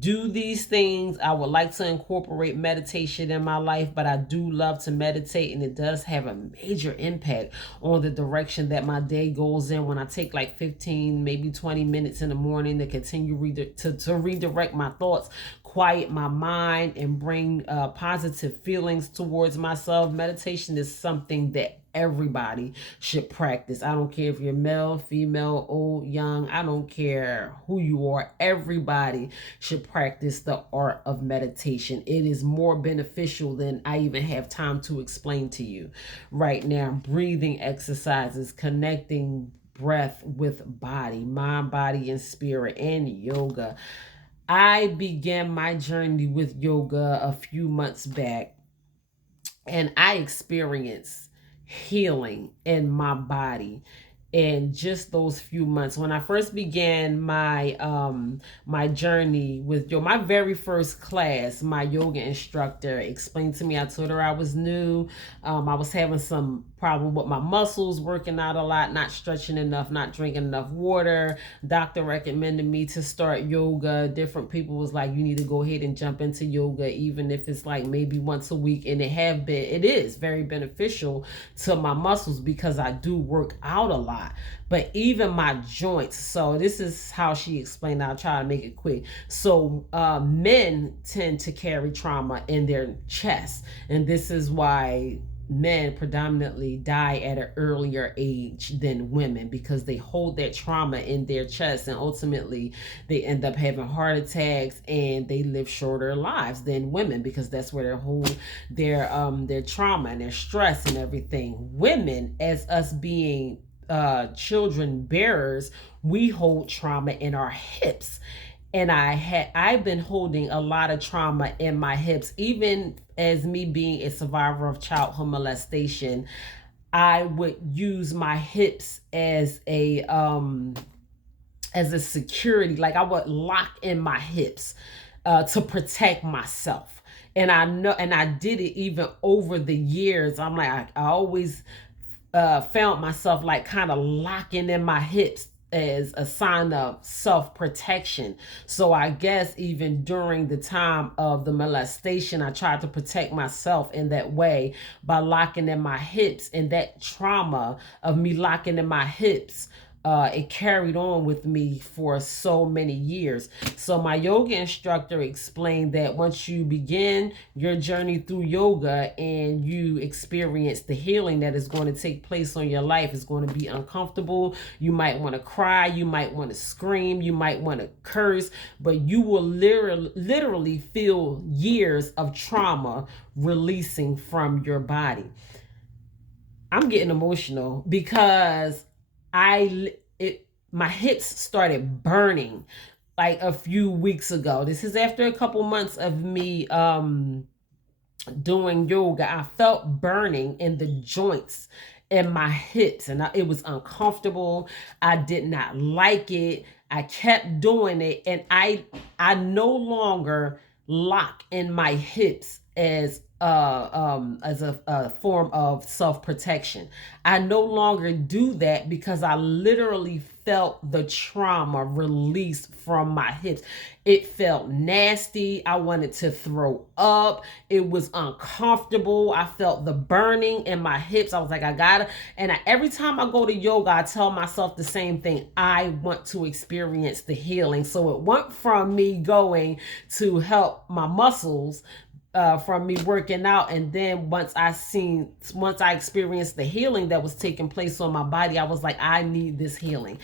do these things. I would like to incorporate meditation in my life, but I do love to meditate, and it does have a major impact on the direction that my day goes in. When I take like 15, maybe 20 minutes in the morning to continue to redirect my thoughts, quiet my mind, and bring positive feelings towards myself. Meditation is something that everybody should practice. I don't care if you're male, female, old, young. I don't care who you are. Everybody should practice the art of meditation. It is more beneficial than I even have time to explain to you right now. Breathing exercises, connecting breath with body, mind, body, and spirit, and yoga. I began my journey with yoga a few months back, and I experienced healing in my body in just those few months. When I first began my journey with yoga, my very first class, my yoga instructor explained to me, I told her I was new. I was having some problem with my muscles, working out a lot, not stretching enough, not drinking enough water. Doctor recommended me to start yoga. Different people was like, you need to go ahead and jump into yoga, even if it's like maybe once a week. And it is very beneficial to my muscles because I do work out a lot, but even my joints. So this is how she explained. I'll try to make it quick. So men tend to carry trauma in their chest, and this is why men predominantly die at an earlier age than women, because they hold that trauma in their chest, and ultimately they end up having heart attacks and they live shorter lives than women, because that's where they hold their trauma and their stress and everything. Women, as us being children bearers, we hold trauma in our hips. And I've been holding a lot of trauma in my hips, even as me being a survivor of childhood molestation. I would use my hips as a security. Like, I would lock in my hips to protect myself. And I know, and I did it even over the years. I'm like, I always found myself like kind of locking in my hips as a sign of self-protection. So I guess even during the time of the molestation, I tried to protect myself in that way by locking in my hips. And that trauma of me locking in my hips, it carried on with me for so many years. So my yoga instructor explained that once you begin your journey through yoga and you experience the healing that is going to take place on your life, it's going to be uncomfortable. You might want to cry, you might want to scream, you might want to curse, but you will literally feel years of trauma releasing from your body. I'm getting emotional because my hips started burning like a few weeks ago. This is after a couple months of me doing yoga. I felt burning in the joints in my hips, and it was uncomfortable. I did not like it. I kept doing it, and I no longer lock in my hips as a form of self-protection. I no longer do that because I literally felt the trauma release from my hips. It felt nasty. I wanted to throw up. It was uncomfortable. I felt the burning in my hips. I was like, I gotta. And every time I go to yoga, I tell myself the same thing. I want to experience the healing. So it went from me going to help my muscles, from me working out, and then once I experienced the healing that was taking place on my body, I was like, I need this healing.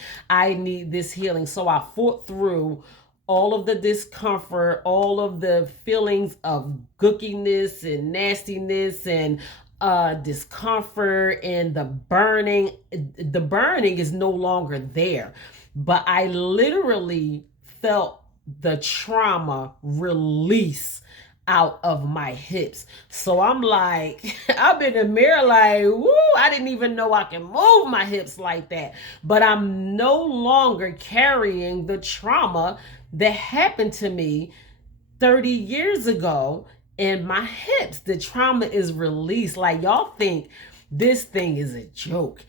So I fought through all of the discomfort, all of the feelings of gookiness and nastiness and discomfort, and the burning. The burning is no longer there, but I literally felt the trauma release out of my hips. So I'm like, I've been in the mirror like, woo, I didn't even know I can move my hips like that. But I'm no longer carrying the trauma that happened to me 30 years ago in my hips. The trauma is released. Like, y'all think this thing is a joke.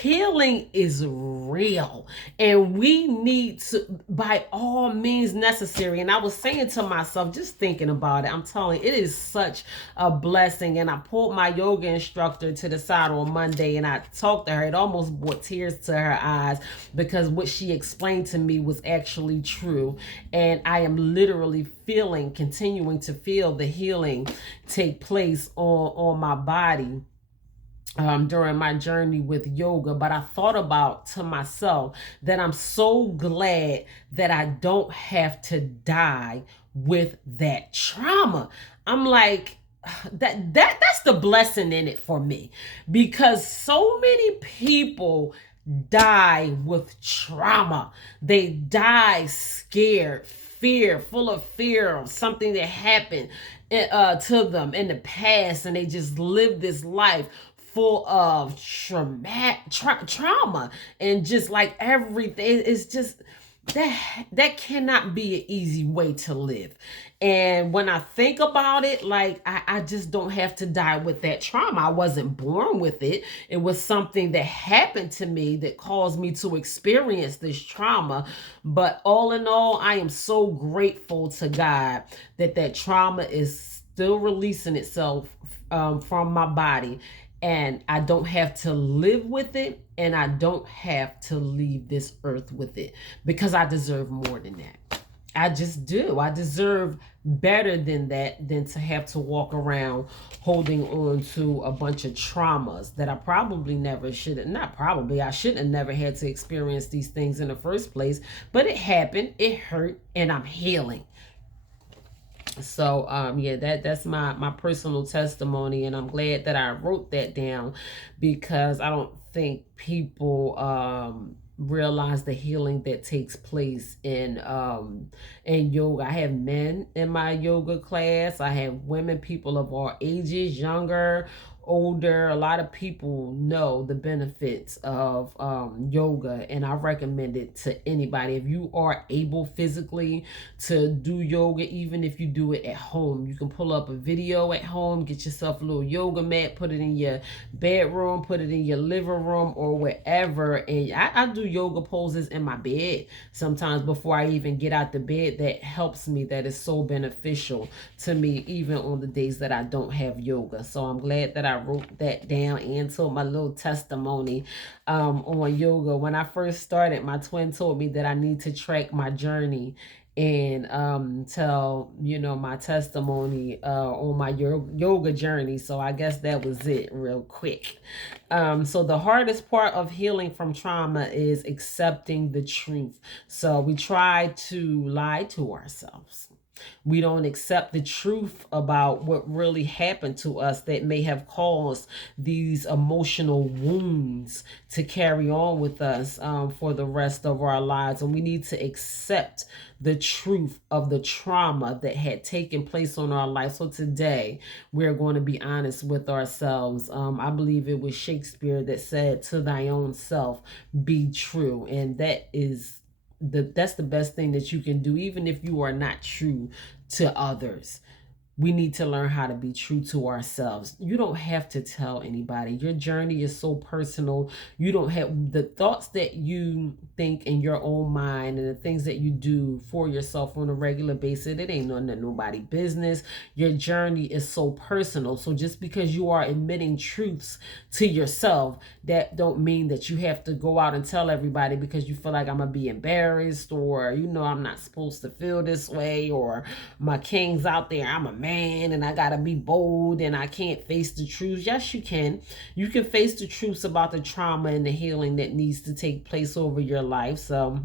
Healing is real, and we need to, by all means necessary. And I was saying to myself, just thinking about it, I'm telling you, it is such a blessing. And I pulled my yoga instructor to the side on Monday and I talked to her. It almost brought tears to her eyes because what she explained to me was actually true. And I am literally continuing to feel the healing take place on my body during my journey with yoga. But I thought about to myself that I'm so glad that I don't have to die with that trauma. I'm like, that's the blessing in it for me, because so many people die with trauma. They die scared, full of fear of something that happened to them in the past, and they just live this life full of trauma and just like everything. It's just that cannot be an easy way to live. And when I think about it, like I just don't have to die with that trauma. I wasn't born with it. It was something that happened to me that caused me to experience this trauma. But all in all, I am so grateful to God that that trauma is still releasing itself from my body, and I don't have to live with it, and I don't have to leave this earth with it, because I deserve more than that. I just do. I deserve better than that, than to have to walk around holding on to a bunch of traumas that I probably never should have, not probably, I shouldn't have never had to experience these things in the first place, but it happened, it hurt, and I'm healing. So yeah, that's my personal testimony, and I'm glad that I wrote that down, because I don't think people realize the healing that takes place in yoga. I have men in my yoga class. I have women, people of all ages, younger, older. A lot of people know the benefits of yoga, and I recommend it to anybody. If you are able physically to do yoga, even if you do it at home, you can pull up a video at home, get yourself a little yoga mat, put it in your bedroom, put it in your living room, or wherever. And I do yoga poses in my bed sometimes before I even get out the bed. That helps me. That is so beneficial to me, even on the days that I don't have yoga. So I'm glad that I wrote that down and told my little testimony on yoga. When I first started, my twin told me that I need to track my journey and tell my testimony on my yoga journey. So I guess that was it real quick. So the hardest part of healing from trauma is accepting the truth. So we try to lie to ourselves. We don't accept the truth about what really happened to us that may have caused these emotional wounds to carry on with us for the rest of our lives. And we need to accept the truth of the trauma that had taken place on our life. So today we're going to be honest with ourselves. I believe it was Shakespeare that said, "To thy own self be true." And that's the best thing that you can do, even if you are not true to others. We need to learn how to be true to ourselves. You don't have to tell anybody. Your journey is so personal. You don't have the thoughts that you think in your own mind and the things that you do for yourself on a regular basis. It ain't none of nobody's business. Your journey is so personal. So just because you are admitting truths to yourself, that don't mean that you have to go out and tell everybody because you feel like I'm gonna be embarrassed, or I'm not supposed to feel this way, or my king's out there, I'm a man and I gotta be bold and I can't face the truth. Yes, you can. You can face the truths about the trauma and the healing that needs to take place over your life. So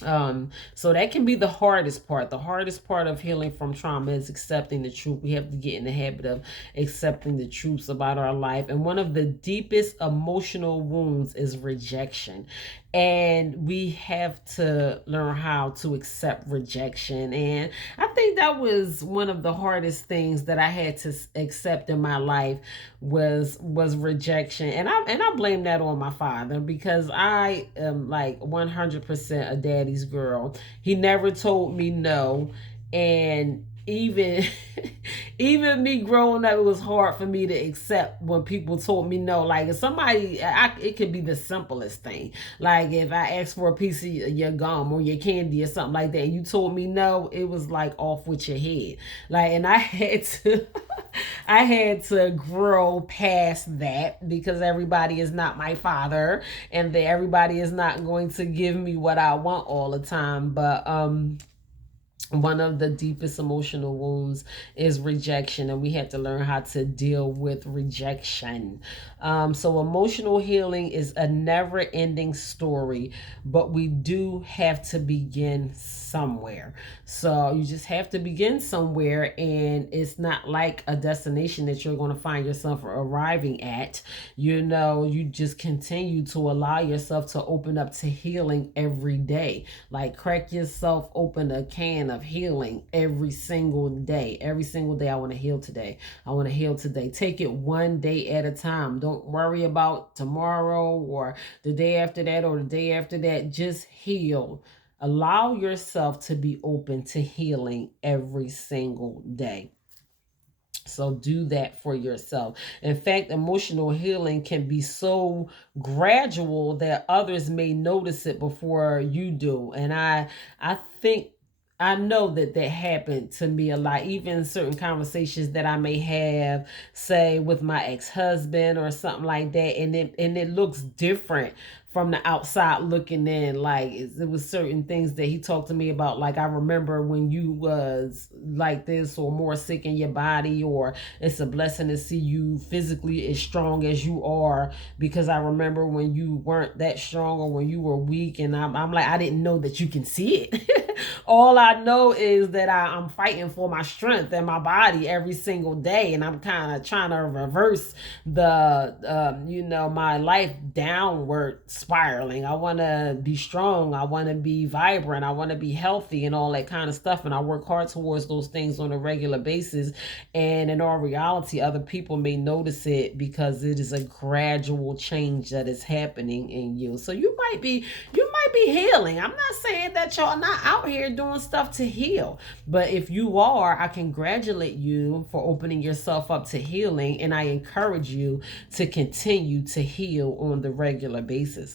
that can be the hardest part. The hardest part of healing from trauma is accepting the truth. We have to get in the habit of accepting the truths about our life. And one of the deepest emotional wounds is rejection. And we have to learn how to accept rejection. And I think that was one of the hardest things that I had to accept in my life was rejection. And I blame that on my father, because I am like 100% a daddy's girl. He never told me no. And even even me growing up, it was hard for me to accept when people told me no. Like if somebody, it could be the simplest thing. Like if I asked for a piece of your gum or your candy or something like that, and you told me no, it was like off with your head. Like, and I had to I had to grow past that, because everybody is not my father, and everybody is not going to give me what I want all the time. But one of the deepest emotional wounds is rejection, and we have to learn how to deal with rejection. So emotional healing is a never-ending story, but we do have to begin somewhere. So you just have to begin somewhere, and it's not like a destination that you're going to find yourself arriving at. You just continue to allow yourself to open up to healing every day. Like crack yourself open a can of of healing every single day. Every single day, I want to heal today. I want to heal today. Take it one day at a time. Don't worry about tomorrow or the day after that or the day after that. Just heal. Allow yourself to be open to healing every single day. So do that for yourself. In fact, emotional healing can be so gradual that others may notice it before you do. And I think I know that that happened to me a lot, even certain conversations that I may have, say with my ex-husband or something like that, and it looks different from the outside looking in. Like it was certain things that he talked to me about, like, I remember when you was like this or more sick in your body, or it's a blessing to see you physically as strong as you are, because I remember when you weren't that strong or when you were weak. And I'm like, I didn't know that you can see it. All I know is that I'm fighting for my strength and my body every single day, and I'm kind of trying to reverse the my life downward spiraling. I want to be strong, I want to be vibrant, I want to be healthy and all that kind of stuff, and I work hard towards those things on a regular basis. And in all reality, other people may notice it because it is a gradual change that is happening in you. So you might be healing. I'm not saying that y'all not out here doing stuff to heal, but if you are, I congratulate you for opening yourself up to healing, and I encourage you to continue to heal on the regular basis.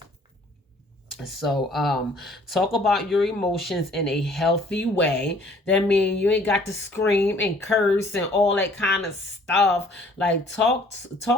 So talk about your emotions in a healthy way. That means you ain't got to scream and curse and all that kind of stuff. Like talk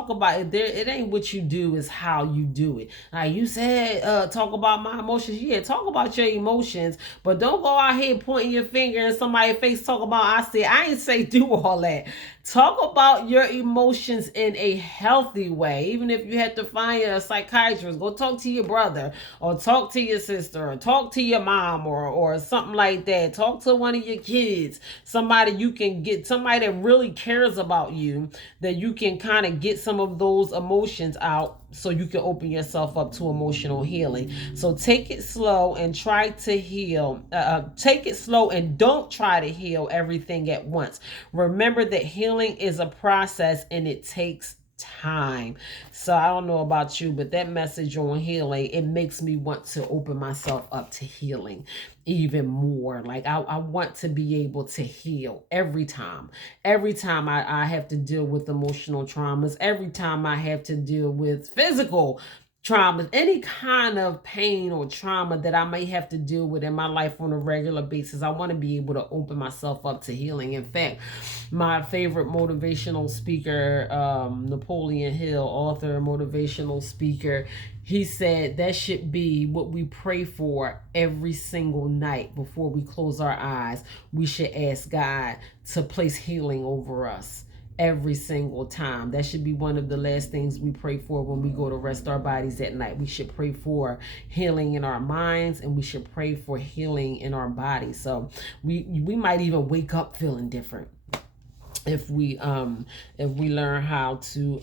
about it. It ain't what you do, is how you do it. Like you said, talk about my emotions. Yeah, talk about your emotions, but don't go out here pointing your finger in somebody's face. Talk about I ain't say do all that. Talk about your emotions in a healthy way. Even if you have to find a psychiatrist, go talk to your brother, or talk to your sister, or talk to your mom, or something like that. Talk to one of your kids, somebody you can get, somebody that really cares about you, that you can kind of get some of those emotions out, so you can open yourself up to emotional healing. So take it slow and try to heal. Take it slow and don't try to heal everything at once. Remember that healing is a process and it takes time. So I don't know about you, but that message on healing, it makes me want to open myself up to healing even more. Like I want to be able to heal every time I have to deal with emotional traumas, every time I have to deal with physical traumas, any kind of pain or trauma that I may have to deal with in my life on a regular basis. I want to be able to open myself up to healing. In fact, my favorite motivational speaker, Napoleon Hill, author, motivational speaker, he said that should be what we pray for every single night before we close our eyes. We should ask God to place healing over us every single time. That should be one of the last things we pray for when we go to rest our bodies at night. We should pray for healing in our minds, and we should pray for healing in our bodies. So we might even wake up feeling different if we learn how to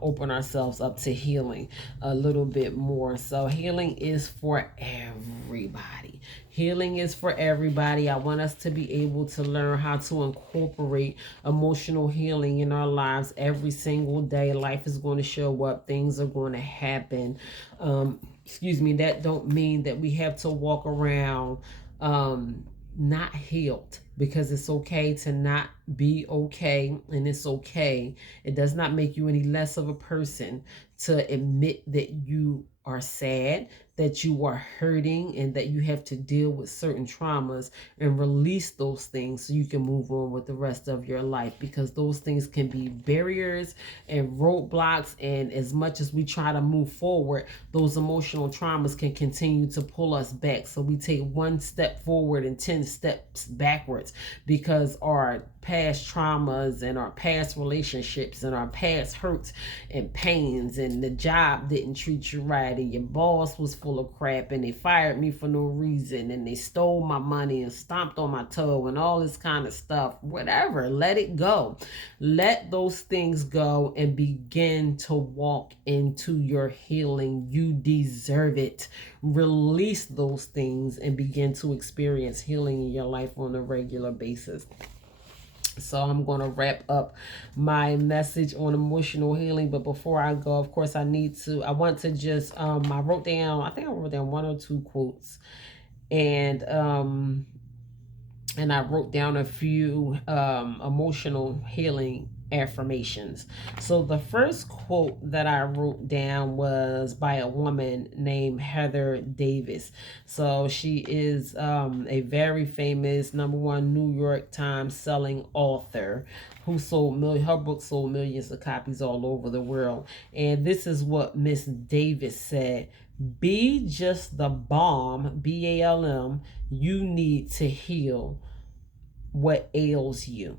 open ourselves up to healing a little bit more. So healing is for everybody. Healing is for everybody. I want us to be able to learn how to incorporate emotional healing in our lives every single day. Life is going to show up. Things are going to happen. That don't mean that we have to walk around not healed, because it's okay to not be okay, and it's okay. It does not make you any less of a person to admit that you are sad, that you are hurting, and that you have to deal with certain traumas and release those things so you can move on with the rest of your life, because those things can be barriers and roadblocks, and as much as we try to move forward, those emotional traumas can continue to pull us back. So we take one step forward and 10 steps backwards. hurts, because our past traumas and our past relationships and our past hurts and pains, and the job didn't treat you right, and your boss was full of crap, and they fired me for no reason, and they stole my money and stomped on my toe and all this kind of stuff. Whatever, let it go. Let those things go and begin to walk into your healing. You deserve it. Release those things and begin to experience healing in your life on a regular basis. So I'm going to wrap up my message on emotional healing. But before I go, of course, I want to just, I wrote down one or two quotes, and I wrote down a few emotional healing affirmations. So the first quote that I wrote down was by a woman named Heather Davis. So she is a very famous #1 New York Times selling author who her book sold millions of copies all over the world. And this is what Miss Davis said: be just the balm, BALM, you need to heal what ails you.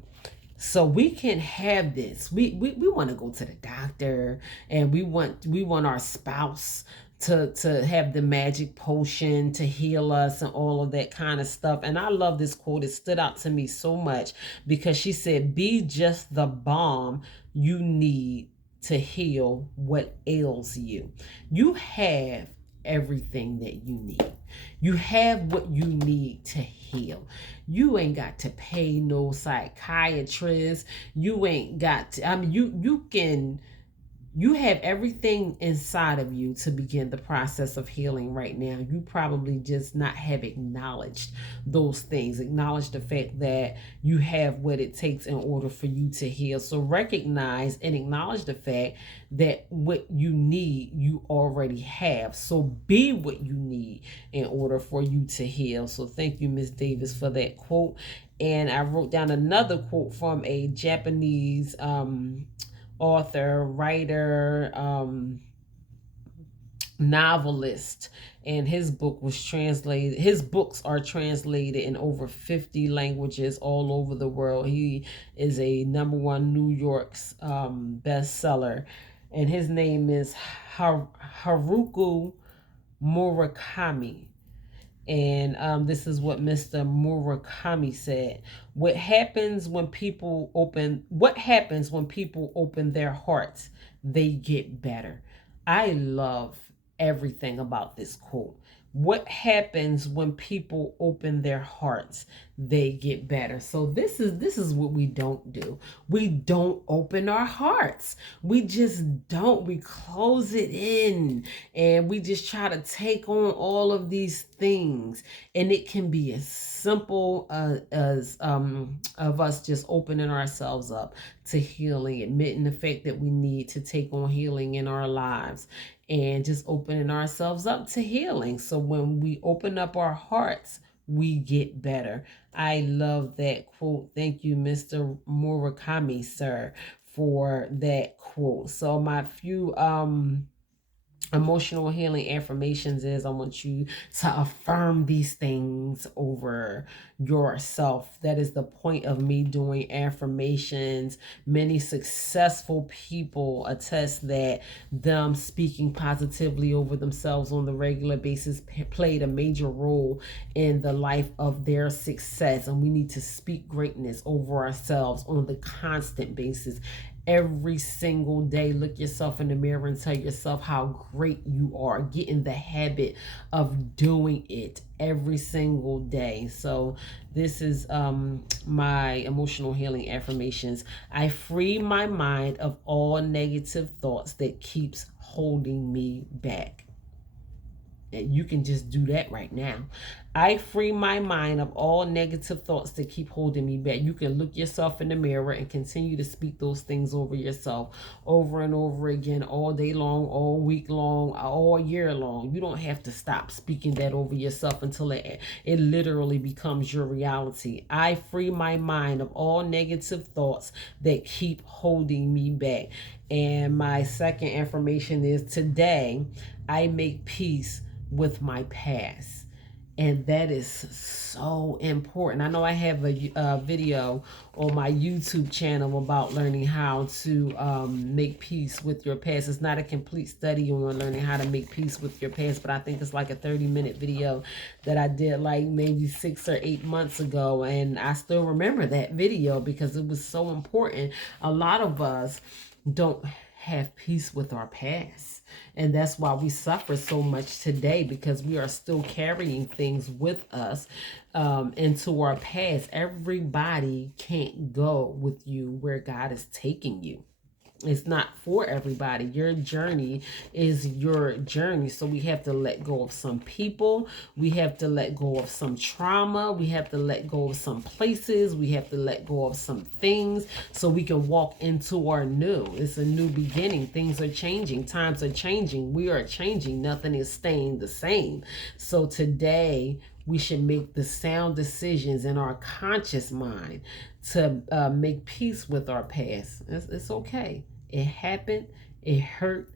So we can have this. We want to go to the doctor, and we want our spouse to have the magic potion to heal us and all of that kind of stuff. And I love this quote. It stood out to me so much because she said, be just the balm you need to heal what ails you. You have everything that you need. You have what you need to heal. You ain't got to pay no psychiatrist. You ain't got to, you have everything inside of you to begin the process of healing right now. You probably just not have acknowledged those things. Acknowledge the fact that you have what it takes in order for you to heal. So recognize and acknowledge the fact that what you need, you already have. So be what you need in order for you to heal. So thank you, Miss Davis, for that quote. And I wrote down another quote from a Japanese author, writer, novelist, and his books are translated in over 50 languages all over the world. He is a #1 New York's bestseller, and his name is Haruki Murakami. And this is what Mr. Murakami said: what happens when people open their hearts? They get better. I love everything about this quote. What happens when people open their hearts? They get better. So this is what we don't do. We don't open our hearts. We just don't. We close it in, and we just try to take on all of these things. And it can be as simple as of us just opening ourselves up to healing, admitting the fact that we need to take on healing in our lives, and just opening ourselves up to healing. So when we open up our hearts, we get better. I love that quote. Thank you, Mr. Murakami, sir, for that quote. So my few emotional healing affirmations is, I want you to affirm these things over yourself. That is the point of me doing affirmations. Many successful people attest that them speaking positively over themselves on the regular basis played a major role in the life of their success. And we need to speak greatness over ourselves on the constant basis. Every single day, look yourself in the mirror and tell yourself how great you are. Get in the habit of doing it every single day. So this is my emotional healing affirmations. I free my mind of all negative thoughts that keeps holding me back. You can just do that right now. I free my mind of all negative thoughts that keep holding me back. You can look yourself in the mirror and continue to speak those things over yourself over and over again, all day long, all week long, all year long. You don't have to stop speaking that over yourself until it literally becomes your reality. I free my mind of all negative thoughts that keep holding me back. And my second affirmation is, today I make peace with my past. And that is so important. I know I have a video on my YouTube channel about learning how to make peace with your past. It's not a complete study on learning how to make peace with your past, but I think it's like a 30-minute video that I did like maybe 6 or 8 months ago. And I still remember that video because it was so important. A lot of us don't have peace with our past. And that's why we suffer so much today, because we are still carrying things with us into our past. Everybody can't go with you where God is taking you. It's not for everybody. Your journey is your journey. So we have to let go of some people. We have to let go of some trauma. We have to let go of some places. We have to let go of some things so we can walk into our new. It's a new beginning. Things are changing. Times are changing. We are changing. Nothing is staying the same. So today, we should make the sound decisions in our conscious mind to make peace with our past. It's okay. It happened. It hurt.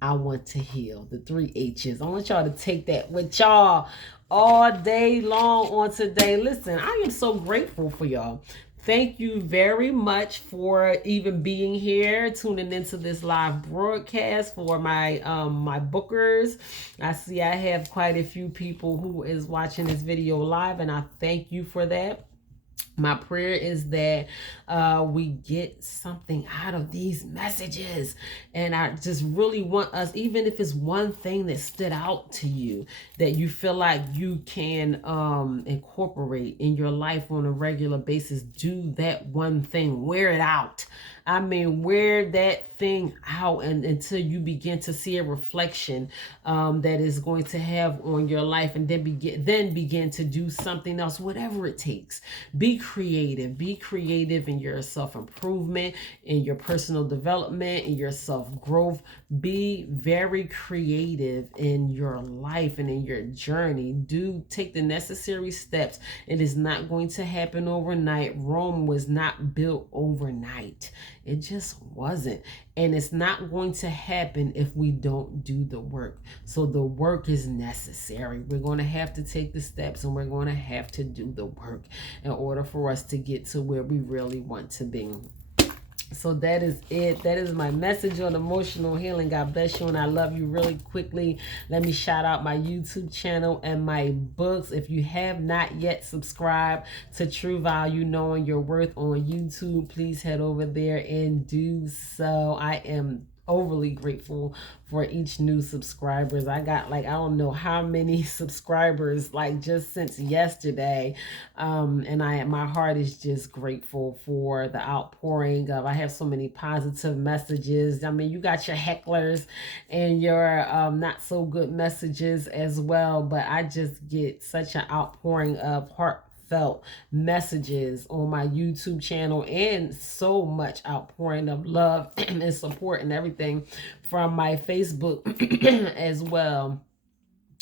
I want to heal. The 3 H's. I want y'all to take that with y'all all day long on today. Listen, I am so grateful for y'all. Thank you very much for even being here, tuning into this live broadcast for my my bookers. I see I have quite a few people who is watching this video live, and I thank you for that. My prayer is that we get something out of these messages. And I just really want us, even if it's one thing that stood out to you, that you feel like you can incorporate in your life on a regular basis, do that one thing, wear it out. I mean, wear that thing out and until you begin to see a reflection that is going to have on your life, and then begin to do something else, whatever it takes. Be creative. Be creative in your self-improvement, in your personal development, in your self-growth. Be very creative in your life and in your journey. Do take the necessary steps. It is not going to happen overnight. Rome was not built overnight. It just wasn't. And it's not going to happen if we don't do the work. So the work is necessary. We're going to have to take the steps, and we're going to have to do the work in order for us to get to where we really want to be. So that is it. That is my message on emotional healing. God bless you, and I love you. Really quickly, let me shout out my YouTube channel and my books. If you have not yet subscribed to True Value Knowing Your Worth on YouTube, please head over there and do so. I am overly grateful for each new subscribers. I got like, I don't know how many subscribers like just since yesterday. And my heart is just grateful for the outpouring of, I have so many positive messages. I mean, you got your hecklers and your not so good messages as well, but I just get such an outpouring of heart messages on my YouTube channel, and so much outpouring of love and support and everything from my Facebook as well.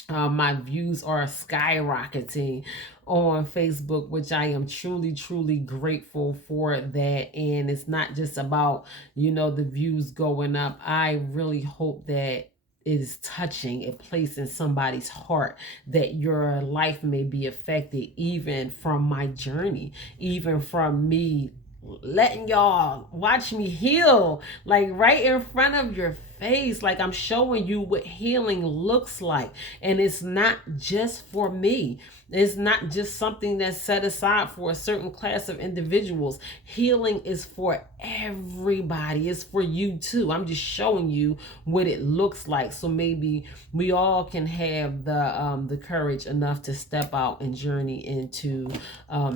My views are skyrocketing on Facebook, which I am truly, truly grateful for that. And it's not just about, the views going up. I really hope that is touching a place in somebody's heart, that your life may be affected even from my journey, even from me letting y'all watch me heal, like right in front of your face. Like, I'm showing you what healing looks like, and it's not just for me. It's not just something that's set aside for a certain class of individuals. Healing is for everybody. It's for you too. I'm just showing you what it looks like, so maybe we all can have the courage enough to step out and journey into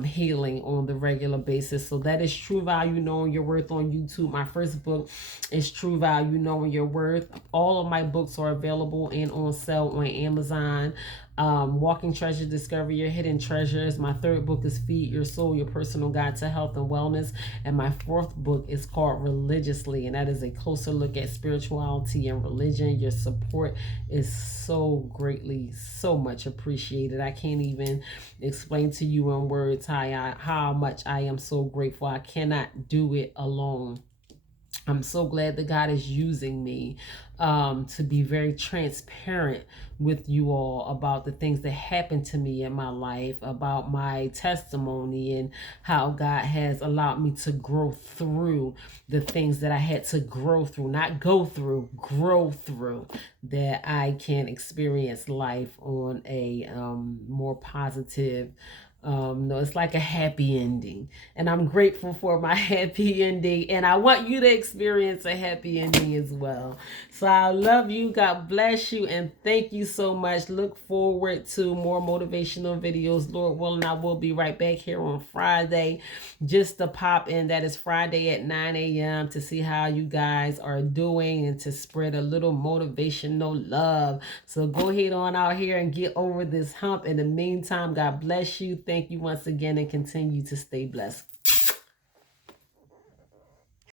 healing on the regular basis. So that is True Value Knowing Your Worth on YouTube. My first book is True Value Knowing Your Worth. All of my books are available and on sale on Amazon. Walking Treasure, Discover Your Hidden Treasures. My third book is Feed Your Soul, Your Personal Guide to Health and Wellness. And my fourth book is called Religiously, and that is a closer look at spirituality and religion. Your support is so greatly, so much appreciated. I can't even explain to you in words how much I am so grateful. I cannot do it alone. I'm so glad that God is using me to be very transparent with you all about the things that happened to me in my life, about my testimony, and how God has allowed me to grow through the things that I had to grow through, not go through, grow through, that I can experience life on a more positive. No, it's like a happy ending, and I'm grateful for my happy ending, and I want you to experience a happy ending as well. So I love you. God bless you, and thank you so much. Look forward to more motivational videos. Lord willing, I will be right back here on Friday just to pop in. That is Friday at 9 a.m. to see how you guys are doing and to spread a little motivational love. So go ahead on out here and get over this hump. In the meantime, God bless you. Thank you once again, and continue to stay blessed.